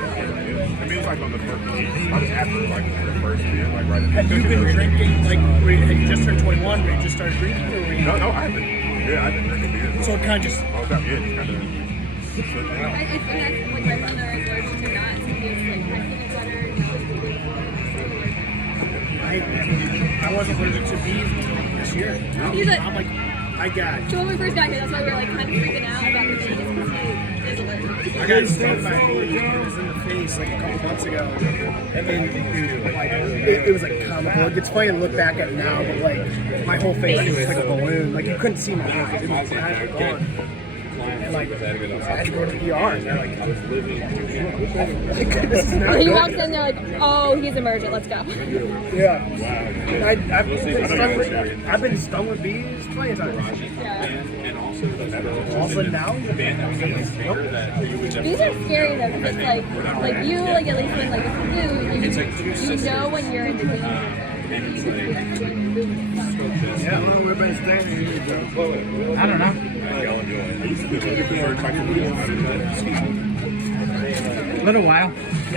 it was like on the first, I was after like the first year, like right. Had you been drinking, like, had you just turned 21, or you just started drinking, or were you? No, I haven't. Yeah, I've been drinking beer. So it kind of just, Oh, yeah, just kind of. I think that's like my mother is allergic to nuts. And he's like my peanut butter. I wasn't allergic to beef this year. He's like, I'm like, I got. so when we first got here, that's why we were like kind of freaking out about the cheese because he is allergic. I got stung by alligators in the face like a couple months ago, and then dude, like it was like comical. Like, it's funny to look back at now, but like my whole face was like a balloon. Like you couldn't see my eyes. It was gone. And like, I had to go to the ER. And they're like, He walks in, they're like, oh, he's emergent, let's go. yeah. I've been stung with bees plenty of times. Yeah. Also now, These are scary though, because it's like you, like at least when like a flu, you know when you're in the bee. Yeah, well, we've been standing here. I don't know. A little while. A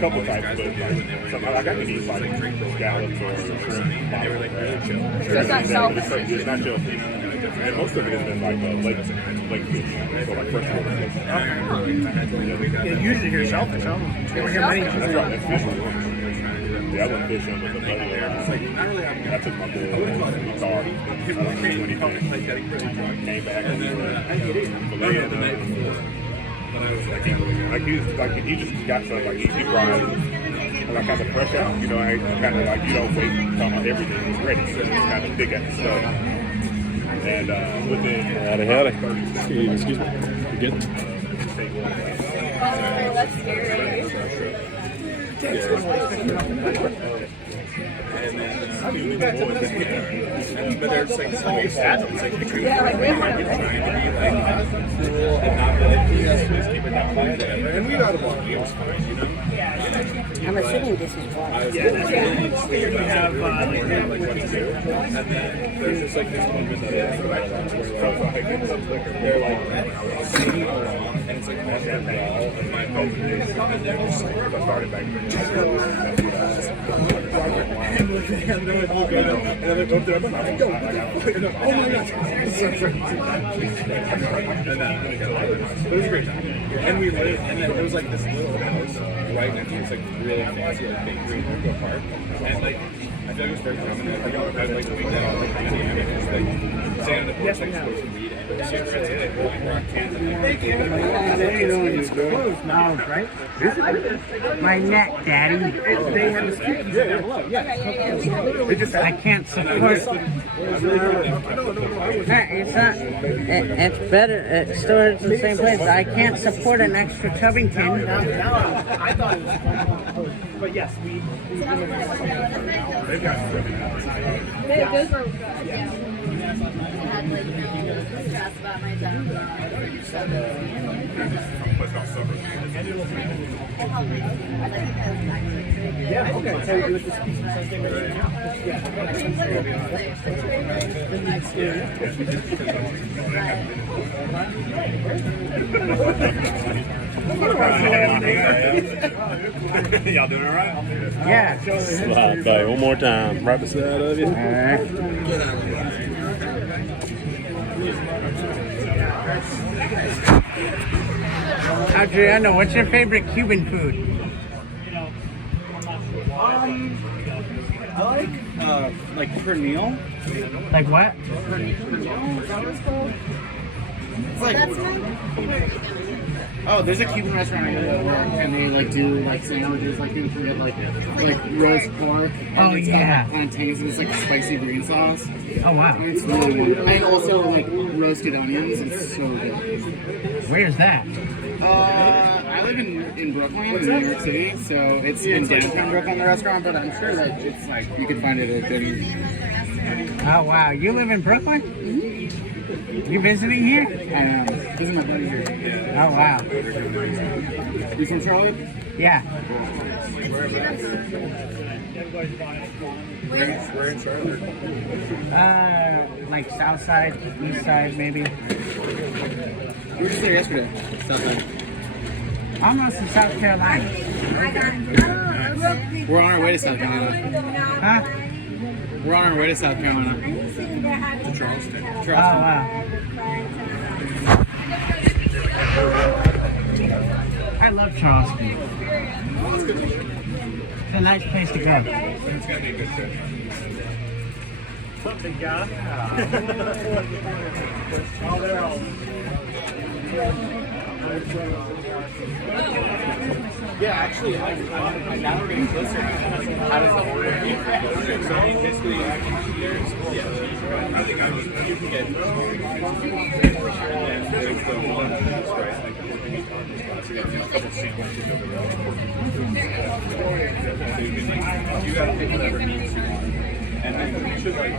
couple types, but like, I got to eat like scallops or shrimp. It's not shellfish. It's not shellfish. And most of it has been like lake fish, so like freshwater fish. you usually hear shellfish, huh? You don't hear many. That's right, that's fish. Yeah, I went fishing with a buddy. I took my boy in the car. Came back and he just got something like he brought it like kind of fresh out, you know, kind of like you don't wait until everything is ready, so just kind of dig at the stuff. And within Howdy. Excuse me. You good? Oh, that's scary. But there's like so many stats. It's like Yeah, like we have cool and not really just keep it down. And we got a ball. It was fine, you know. I'm assuming this is wrong. We have like what to do, and then there's just like this one that they're like singing along, and it's like on that wall, and my phone is, and they're just started back. And then I go through, I'm like, oh my god. And then it was a great time. And we lived, and then there was like this little house right next to this like really fancy like bakery in Norco Park. And like, I feel like it was very common. I'd like doing that all like Indiana, just like staying on the porch, like smoking weed and cigarettes and like rock cans and Closed now, right? My neck, Daddy. They have the street down below. Yeah. They just I can't support. It's not. It's better. It still is the same place. But I can't support an extra Chubbington. now I thought it was but yes, we Those were good. Yeah. Had like stress about my dad. yeah, okay. So with the species thing right now. Y'all doing all right? Yeah. Slide by one more time, right beside of you. All right. Adriano, what's your favorite Cuban food? I like pernil. Like what? It's like oh, there's a Cuban restaurant I go to and they like do like sandwiches, like you can get like roast pork. Oh, it's yeah. got plantains and it's like spicy green sauce. Oh wow. And it's really good. And also like roasted onions. It's so good. Where's that? I live in Brooklyn, in New York City, so it's in downtown Brooklyn, the restaurant, but I'm sure that it's like you can find it at any. Oh wow. You live in Brooklyn? You visiting here? This is my buddy here. Oh wow. You from Charlotte? Yeah. Where in Charlotte? Like south side, east side, maybe. You were just there yesterday. Southside. Almost in South Carolina. We're on our way to South Carolina. Huh? We're on our way to South Carolina. To Charleston. Oh wow. I love Charleston. It's a nice place to go. It's gonna be a good trip. Something got. Oh, they're all. Yeah, actually, I'm now getting closer. How does the order work? So basically, you can get you got to pick whatever meats you want, and then you should like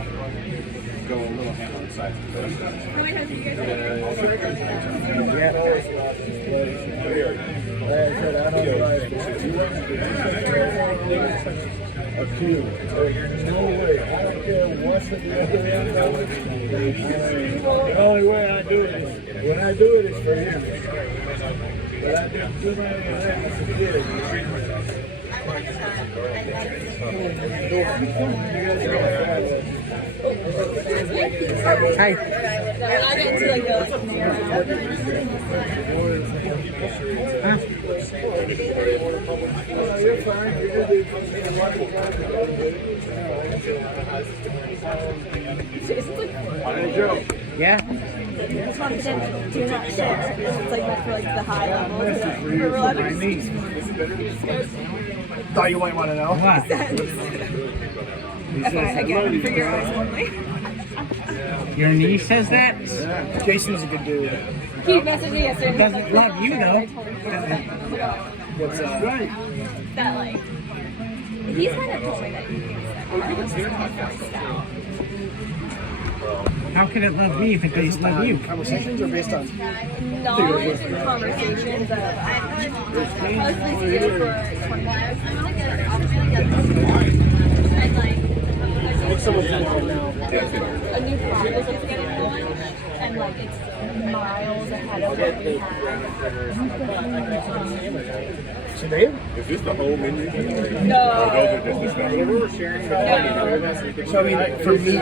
go a little hand on the side. A cube. No way. I don't care what's at the other end of it. The only way I do it is, when I do it, it's for him. But I did too many of them as a kid. Hi. I get into like Yeah. It's fun to do not share. It's like meant for like the high level. We're allowed to Thought you might want to know. What? Okay, again, for your eyes only. Your niece says that? Jason's a good dude. He messaged me yesterday. He doesn't love you though. What's That like, he's kind of told me that he thinks that How can it love me if it doesn't love you? conversations are based on knowledge and conversations that I was listening to for 20 minutes. And like, a new project is getting launched, and like it's miles ahead of what we have. today. Is this the whole menu? No. Those are just the stuff. We were sharing. So I mean, for me,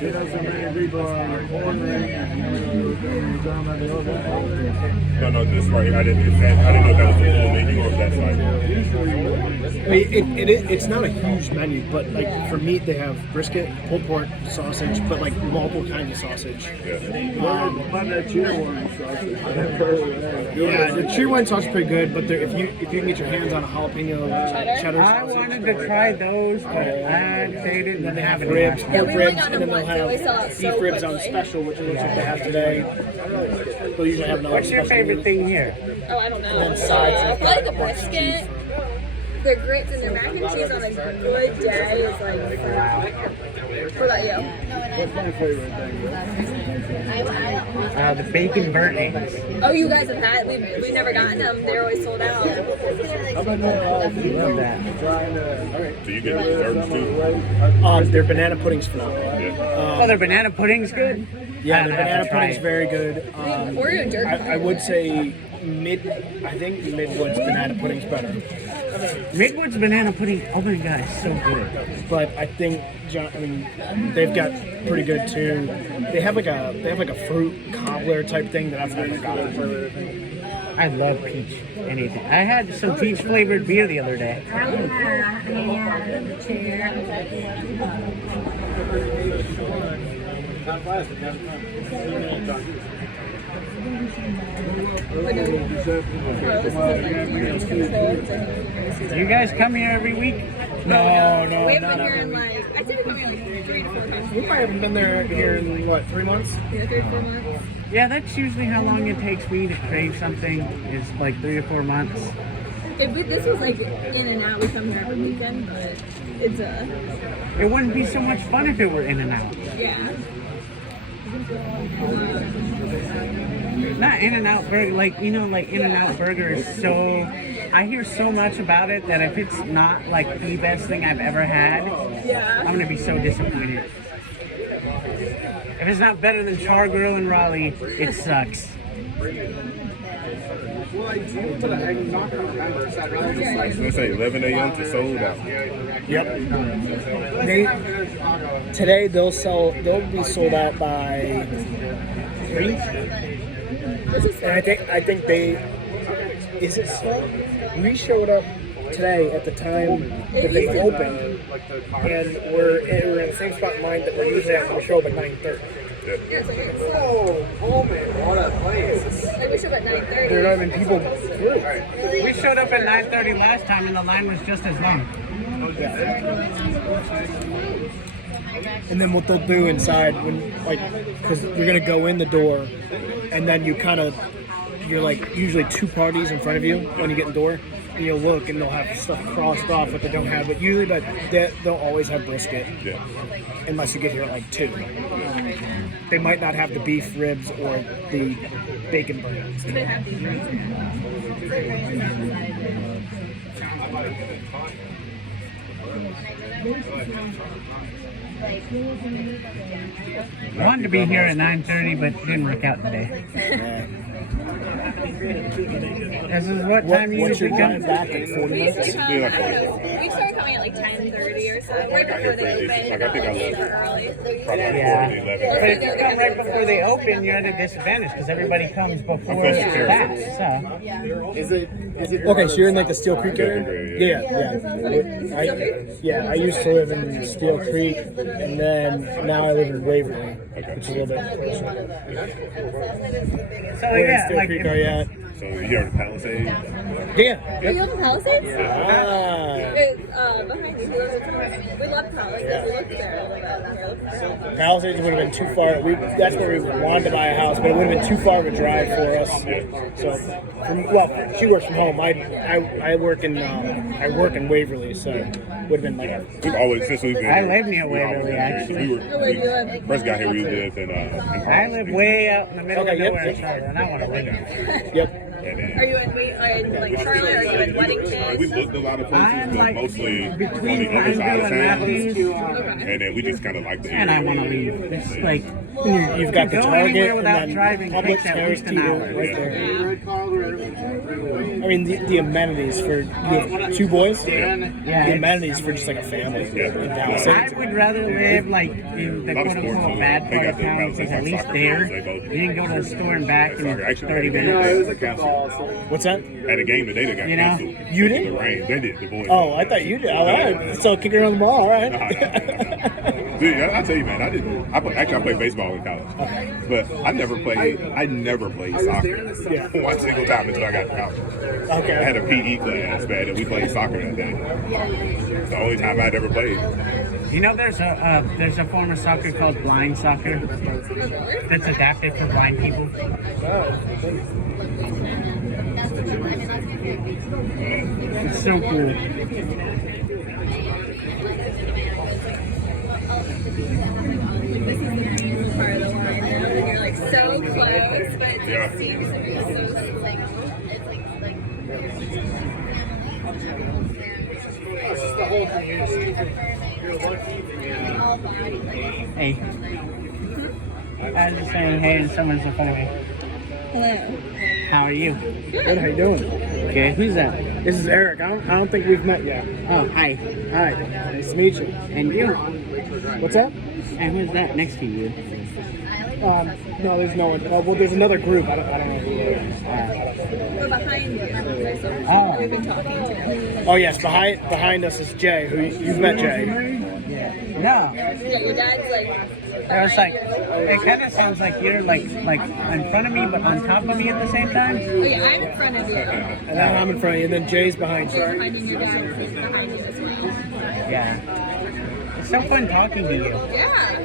You know, so many people are ordering and talking about the other. No, this right here. I didn't know if that was the full menu or if that's like. I mean, it's not a huge menu, but like for meat, they have brisket, pulled pork, sausage, but like multiple kinds of sausage. But the cheerwine sausage. Yeah, the cheerwine sausage is pretty good, but if you can get your hands on a jalapeno cheddar I sausage, wanted to try those, but they didn't then they have have ribs, any. pork we ribs, got and then them they'll once. They always sell have it beef so ribs on quickly. special, which is what they have today. They'll usually have another What's your special favorite meat. thing here? Oh, I don't know. And then sides I like like the that, cheese. brisket. Their grits and their mac and cheese on a good day is like for that, yeah. What's my favorite thing? The bacon burnt eggs. Oh, you guys have had? We've never gotten them. They're always sold out. I've been doing a lot of Love that. trying to. Do you get desserts too? Their banana pudding's phenomenal. Oh, their banana pudding's good? Yeah, I'd the have to banana try pudding's it. very good. Oreo jerky. I would say I think Midwood's banana pudding's better. Midwood's banana pudding, oh my god, it's so good. But I think they've got pretty good too. They have like a fruit cobbler type thing that I've never gotten. I love peach. Anything. I had some peach flavored beer the other day. You guys come here every week? No, We haven't been here in like, I think maybe like 3 to 4 times. We might haven't been there here in what, 3 months? Yeah, 3 to 4 months. Yeah, that's usually how long it takes me to crave something. Is like 3 to 4 months. If this was like in and out, we come here every weekend, but it's It wouldn't be so much fun if it were in and out. yeah. Not In-N-Out Burger, like In-N-Out Burger is so, I hear so much about it that if it's not like the best thing I've ever had, Yeah. I'm gonna be so disappointed. If it's not better than Char Grill in Raleigh, it sucks. I was gonna say 11 a.m. to sold out. Yep. Today they'll be sold out by 3. And I think is it slow? We showed up today at the time that they opened, and we're in the same spot in line that we're usually at when we show up at 9:30. Yeah. Oh man, what a place! we showed up at 9:30. There are not even people. We showed up at 9:30 last time, and the line was just as long. And then what they'll do inside, because you're gonna go in the door, and then you're like usually two parties in front of you when you get in the door, and you'll look and they'll have stuff crossed off what they don't have, but usually they'll always have brisket, unless you get here at like 2. They might not have the beef ribs or the bacon burgers. Do they have these ribs? I wanted to be here at 9:30, but didn't work out today. This is what time you What's your usually time come? back at 40 minutes? We started coming at like 10:30 or so. Right before they open. Like, I think I left early. probably like Yeah. 4 to 11. But if you come right before they open, you're at a disadvantage because everybody comes before close to Paris. that. So. Is it Okay, so you're in like the Steel Creek area? Yeah. I used to live in Steel Creek, and then now I live in Waverly, which is a little bit closer. So Where in yeah, Steel like Creek if- are you at? So you heard of Palisades? Yeah. Are you live in Palisades? Ah. It's behind you. We love Palisades. We looked there. Palisades would have been too far. That's where we wanted to buy a house, but it would have been too far of a drive for us. So, she works from home. I work in Waverly, so it would have been like We've always, since we've been I here, live near we've always Waverly, been here. actually. We first got here, we lived in I live way out in the middle Okay, of yep, nowhere yep. in Charlotte, and I want to live there. Yep. Are you in like Charlotte? Are you in Weddington? We looked a lot of places, I'm but like mostly on between the other side Pineville of and town. Matthews, And then we just kind of like the and I area. want to leave. It's like You've got the go Target anywhere and without then driving Publix, takes at Harris least an Teeter, hour. right there. I mean, the amenities for you have 2 boys. Yeah, The it's- amenities for just like a family in Dallas. I would rather live like in the A lot of quote sports, unquote too. bad They part got of the town because Palisades at least soccer there fields, they both- you can go to the store and back in Soccer, actually, 30 they minutes. got canceled. What's that? At a game today, they got You know? canceled. You did? The rain. They did. The boys. Oh, I thought you did. All right. So kicking around the ball. All right. Dude, I tell you, man, I played baseball in college, but I never played soccer one single time until I got to college. Okay. I had a PE class, man, and we played soccer that day. It's the only time I'd ever played. You know, there's a form of soccer called blind soccer that's adapted for blind people. It's so cool. Part of the line, and you're like so close, but it Yeah. seems to be so Hey. I was just saying hey to someone so funny. Hello. How are you? Good. How you doing? Okay, who's that? This is Eric. I don't think we've met yet. Oh, hi. Hi. Nice to meet you. And you? What's that? And who's that next to you? No, there's no one. Well, there's another group. I don't know who it is. We're behind you. Oh. We've been talking to. Oh yes, behind us is Jay. Who you've met Jay? No. Yeah, your dad's like. I was like, it kind of sounds like you're like in front of me, but on top of me at the same time. Oh yeah, I'm in front of you. And then I'm in front of you, and then Jay's behind Jay's you. behind you, and your dad's behind you as well. Yeah. It's so fun talking to you. Yeah.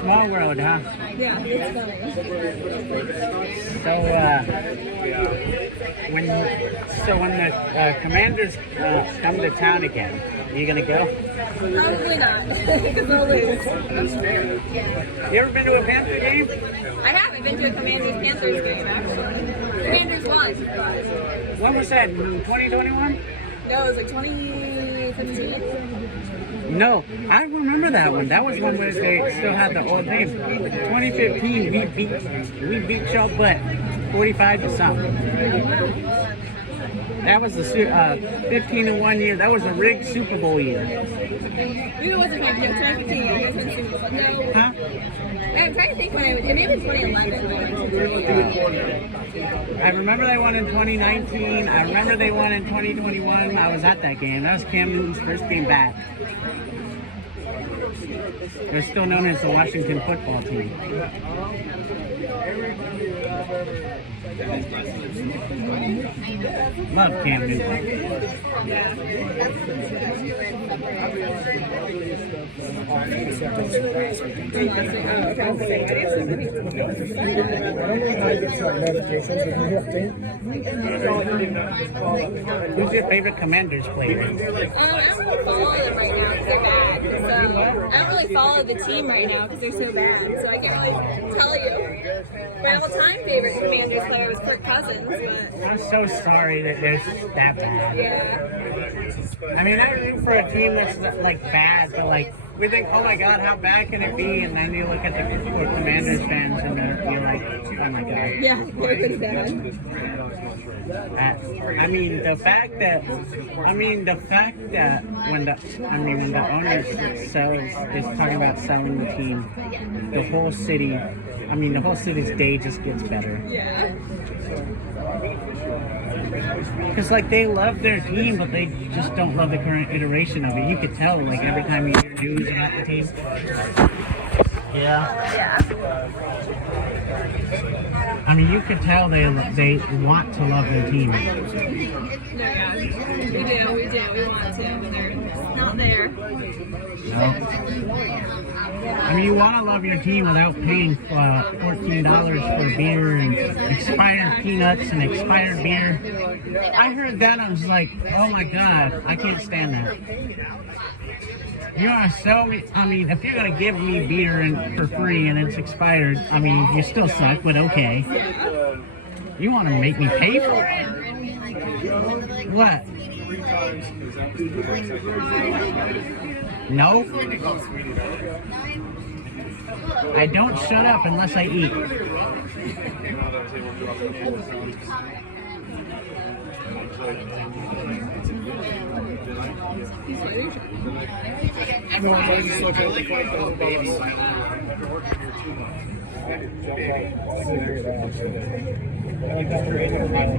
Small world, huh? Yeah, it's funny. So when the Commanders come to town again, are you gonna go? Probably not, because they'll lose. You ever been to a Panther game? I haven't been to a Commanders Panthers game actually. Commanders won. When was that? 2021? No, it was like 2015. No, I remember that one. That was one where they still had the old name. 2015, we beat y'all butt 45 to something. That was the 15-1 year. That was a rigged Super Bowl year. Maybe it wasn't 2015. It was in Super Bowl. No. Huh? I'm trying to think when it may have been 2011. I remember they won in 2019. I remember they won in 2021. I was at that game. That was Cam Newton's first game back. They're still known as the Washington football team. Everybody that I've ever Love Cam Newton. Who's your favorite Commanders player? I don't really follow them right now because they're bad. So I don't really follow the team right now because they're so bad. So I can't really tell you. My all-time favorite Commanders player was Kirk Cousins, but I'm so sorry that they're that bad. yeah. I mean, I root for a team that's like bad, but like we think, oh my god, how bad can it be? And then you look at the Commanders fans and you're like, oh my god. Yeah, they're pretty bad. I mean, the fact that when the owner is talking about selling the team, the whole city's day just gets better. Yeah. Because like they love their team, but they just don't love the current iteration of it. You could tell, like every time you hear news about the team. Yeah. I mean, you could tell they want to love their team. Yeah, we do. We want to, but they're not there. I mean, you want to love your team without paying $14 for beer and expired peanuts and expired beer. I heard that, I was like, oh my god, I can't stand that. You want to sell me? I mean, if you're gonna give me beer for free and it's expired, I mean, you still suck, but okay. You want to make me pay for it? What? No. I don't shut up unless I eat.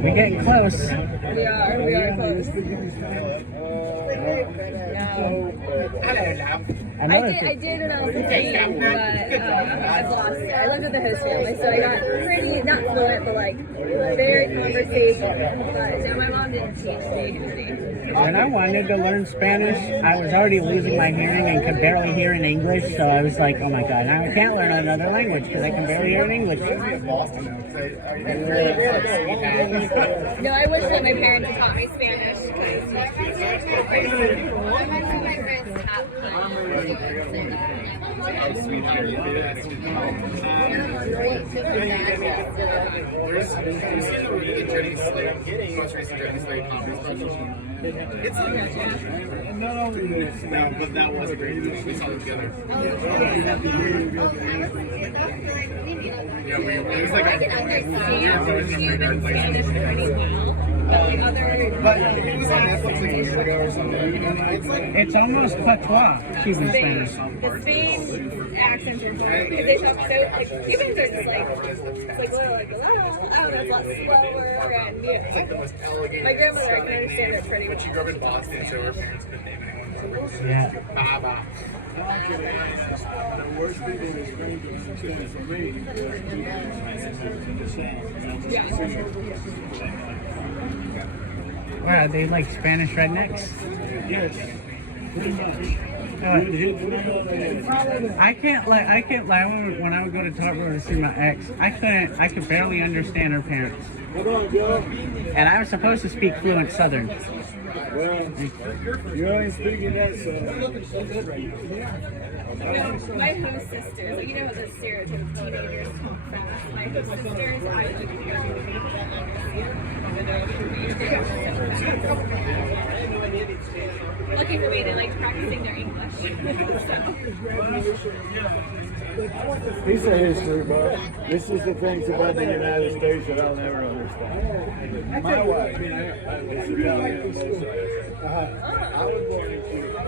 We're getting close. We are close. I did when I was 15, but I've lost it. I lived with a host family, so I got pretty, not fluent, but like very conversational. But now my mom didn't teach me. When I wanted to learn Spanish, I was already losing my hearing and could barely hear in English, so I was like, oh my god, now I can't learn another language because I can barely hear in English. No, I wish that my parents had taught me Spanish. It's not and not only this, but that was great. We saw it together. Yeah, it was like but it was on Netflix like years ago or something. It's almost patois, Cuban Spanish. The Spain accents are funny because they talk so like Cubans are just like it's like little like I don't know, it's a lot slower and yeah. It's like the most elegant. My grandmother I can understand it pretty But she well. grew up in Boston, so her parents couldn't name anyone. Yeah. Baba. The worst thing in this region for me Wow, they like Spanish rednecks? Yes, pretty much. I can't lie. When I would go to Top Road to see my ex, I could barely understand her parents. Come on, Joe. And I was supposed to speak fluent Southern. Well, you ain't speaking that, so. My host sisters, like, you know how the stereotype of teenagers talk fast. My host sisters, I looking for me, they like practicing their English. He's a history buff. This is the things about the United States that I'll never understand. My wife, I was Italian on both sides. I was born in Cuba.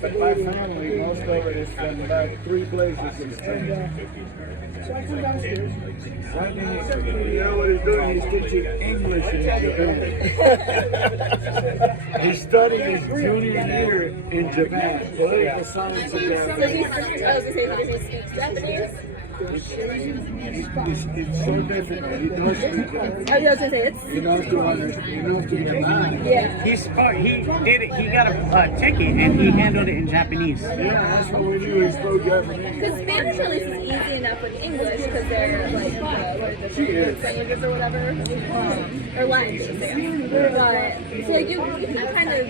But my family, most of it is from about 3 places in Spain. So I come downstairs. You know what he's doing? He's teaching English in Japan. He's studying his junior year in Japan. Political science in Japan. I was gonna say, he speaks Japanese. It's so different. He knows to, I was gonna say it's. he knows to get mad. Yeah. He did it. He got a ticket and he handled it in Japanese. Yeah, that's what we do. He spoke Japanese. Because Spanish at least is easy enough with English because they're like what is it, languages or whatever, or languages, I guess. But so you can kind of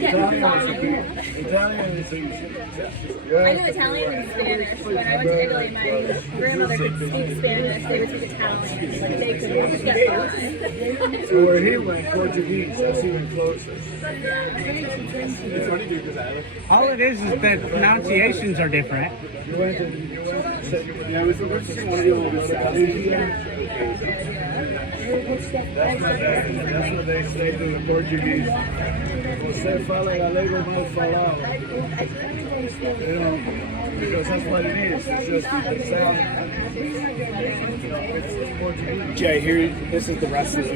get involved. Italian is easy. I knew Italian and Spanish. When I went to Italy, my grandmother could speak Spanish. They would speak Italian. They could get by. So where he went, Portuguese, that's even closer. All it is that pronunciations are different. You went to, yeah, we went to that's what they say to the Portuguese. Você fala galego mal falado. You know, because that's what it is. It's just the sound. It's Portuguese. Jay, here, this is the rest of the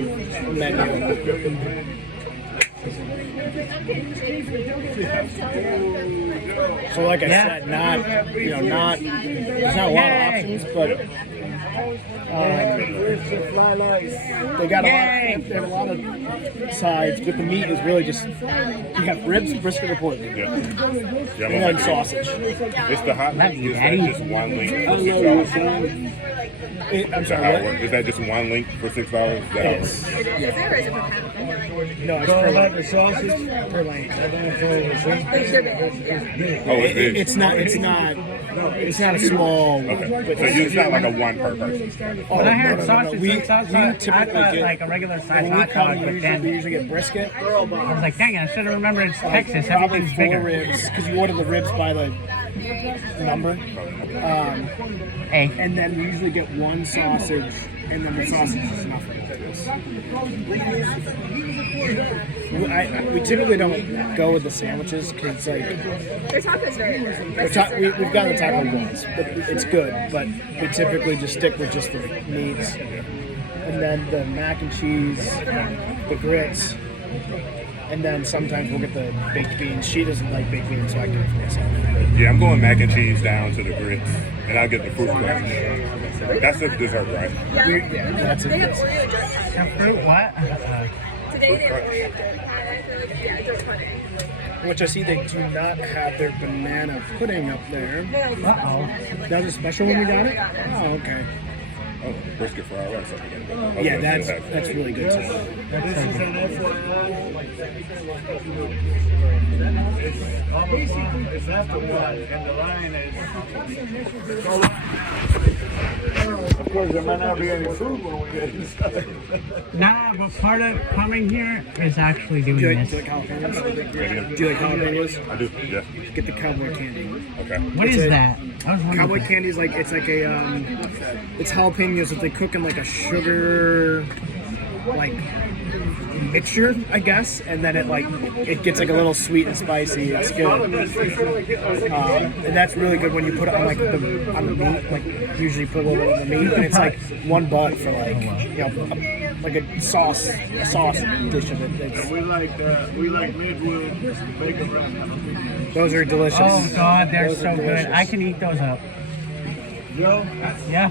menu. So like I said, not there's not a lot of options, but they got they have a lot of sides, but the meat is really just, you have ribs, brisket, or pork, and then sausage. It's the hot link. Is that just one link for $6? I'm Is that how sorry, it works? Is that just one link for $6? Is that how it works? Is there or is it per pound? no, it's Don't per like lane. the sausage. Per lane. I don't throw the sausage. Oh, it is. It's not a small. Okay. So it's not like a one per person. When I heard sausage, We I thought typically like a regular size when we hot come, dog, we but usually then get brisket. I was like, dang it, I should have remembered it's Texas. Probably Everything's 4 bigger. ribs, because you order the ribs by the number. Hey, And then we usually get one sausage, and then the sausage is enough for us. We typically don't go with the sandwiches, because like, Their taco's very good. we've gotten the taco once, but it's good, but we typically just stick with just the meats. And then the mac and cheese, the grits, and then sometimes we'll get the baked beans. She doesn't like baked beans, so I get it for myself. Yeah, I'm going mac and cheese down to the grits, and I'll get the fruit punch. That's the dessert, right? Yeah, that's They have it. Oreo dirt pie. fruit what? Today they have Oreo dirt pie. I feel like, yeah, dirt pudding. Which I see they do not have their banana pudding up there. Uh-oh. That was a special when we got it? Oh, okay. Oh, brisket fried rice. Okay. Yeah, that's really good too. This is an FYI. It's after one, and the line is. Of course, there might not be any food when we get inside. Nah, but part of coming here is actually doing Do you this. like jalapenos? Do you like jalapenos? I do, yeah. Get the cowboy candy. Okay. What is that? I was wondering. Cowboy candy is like, it's like a it's jalapenos that they cook in like a sugar like mixture, I guess, and then it gets like a little sweet and spicy. It's good, and that's really good when you put it on like on the meat. Like usually you put a little bit on the meat, and it's like one butt for like like a sauce dish of it. We like Midwood bacon wrap. Those are delicious. Oh God, they're Those are so good. delicious. I can eat those up. Joe, Yeah.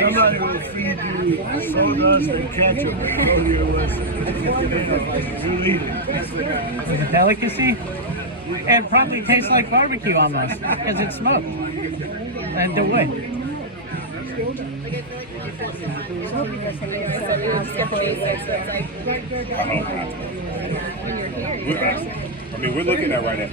somebody will feed you sawdust and ketchup and tell you you eat it. It's a delicacy. It probably tastes like barbecue almost because it's smoked and the wood. I mean, we're looking at right now.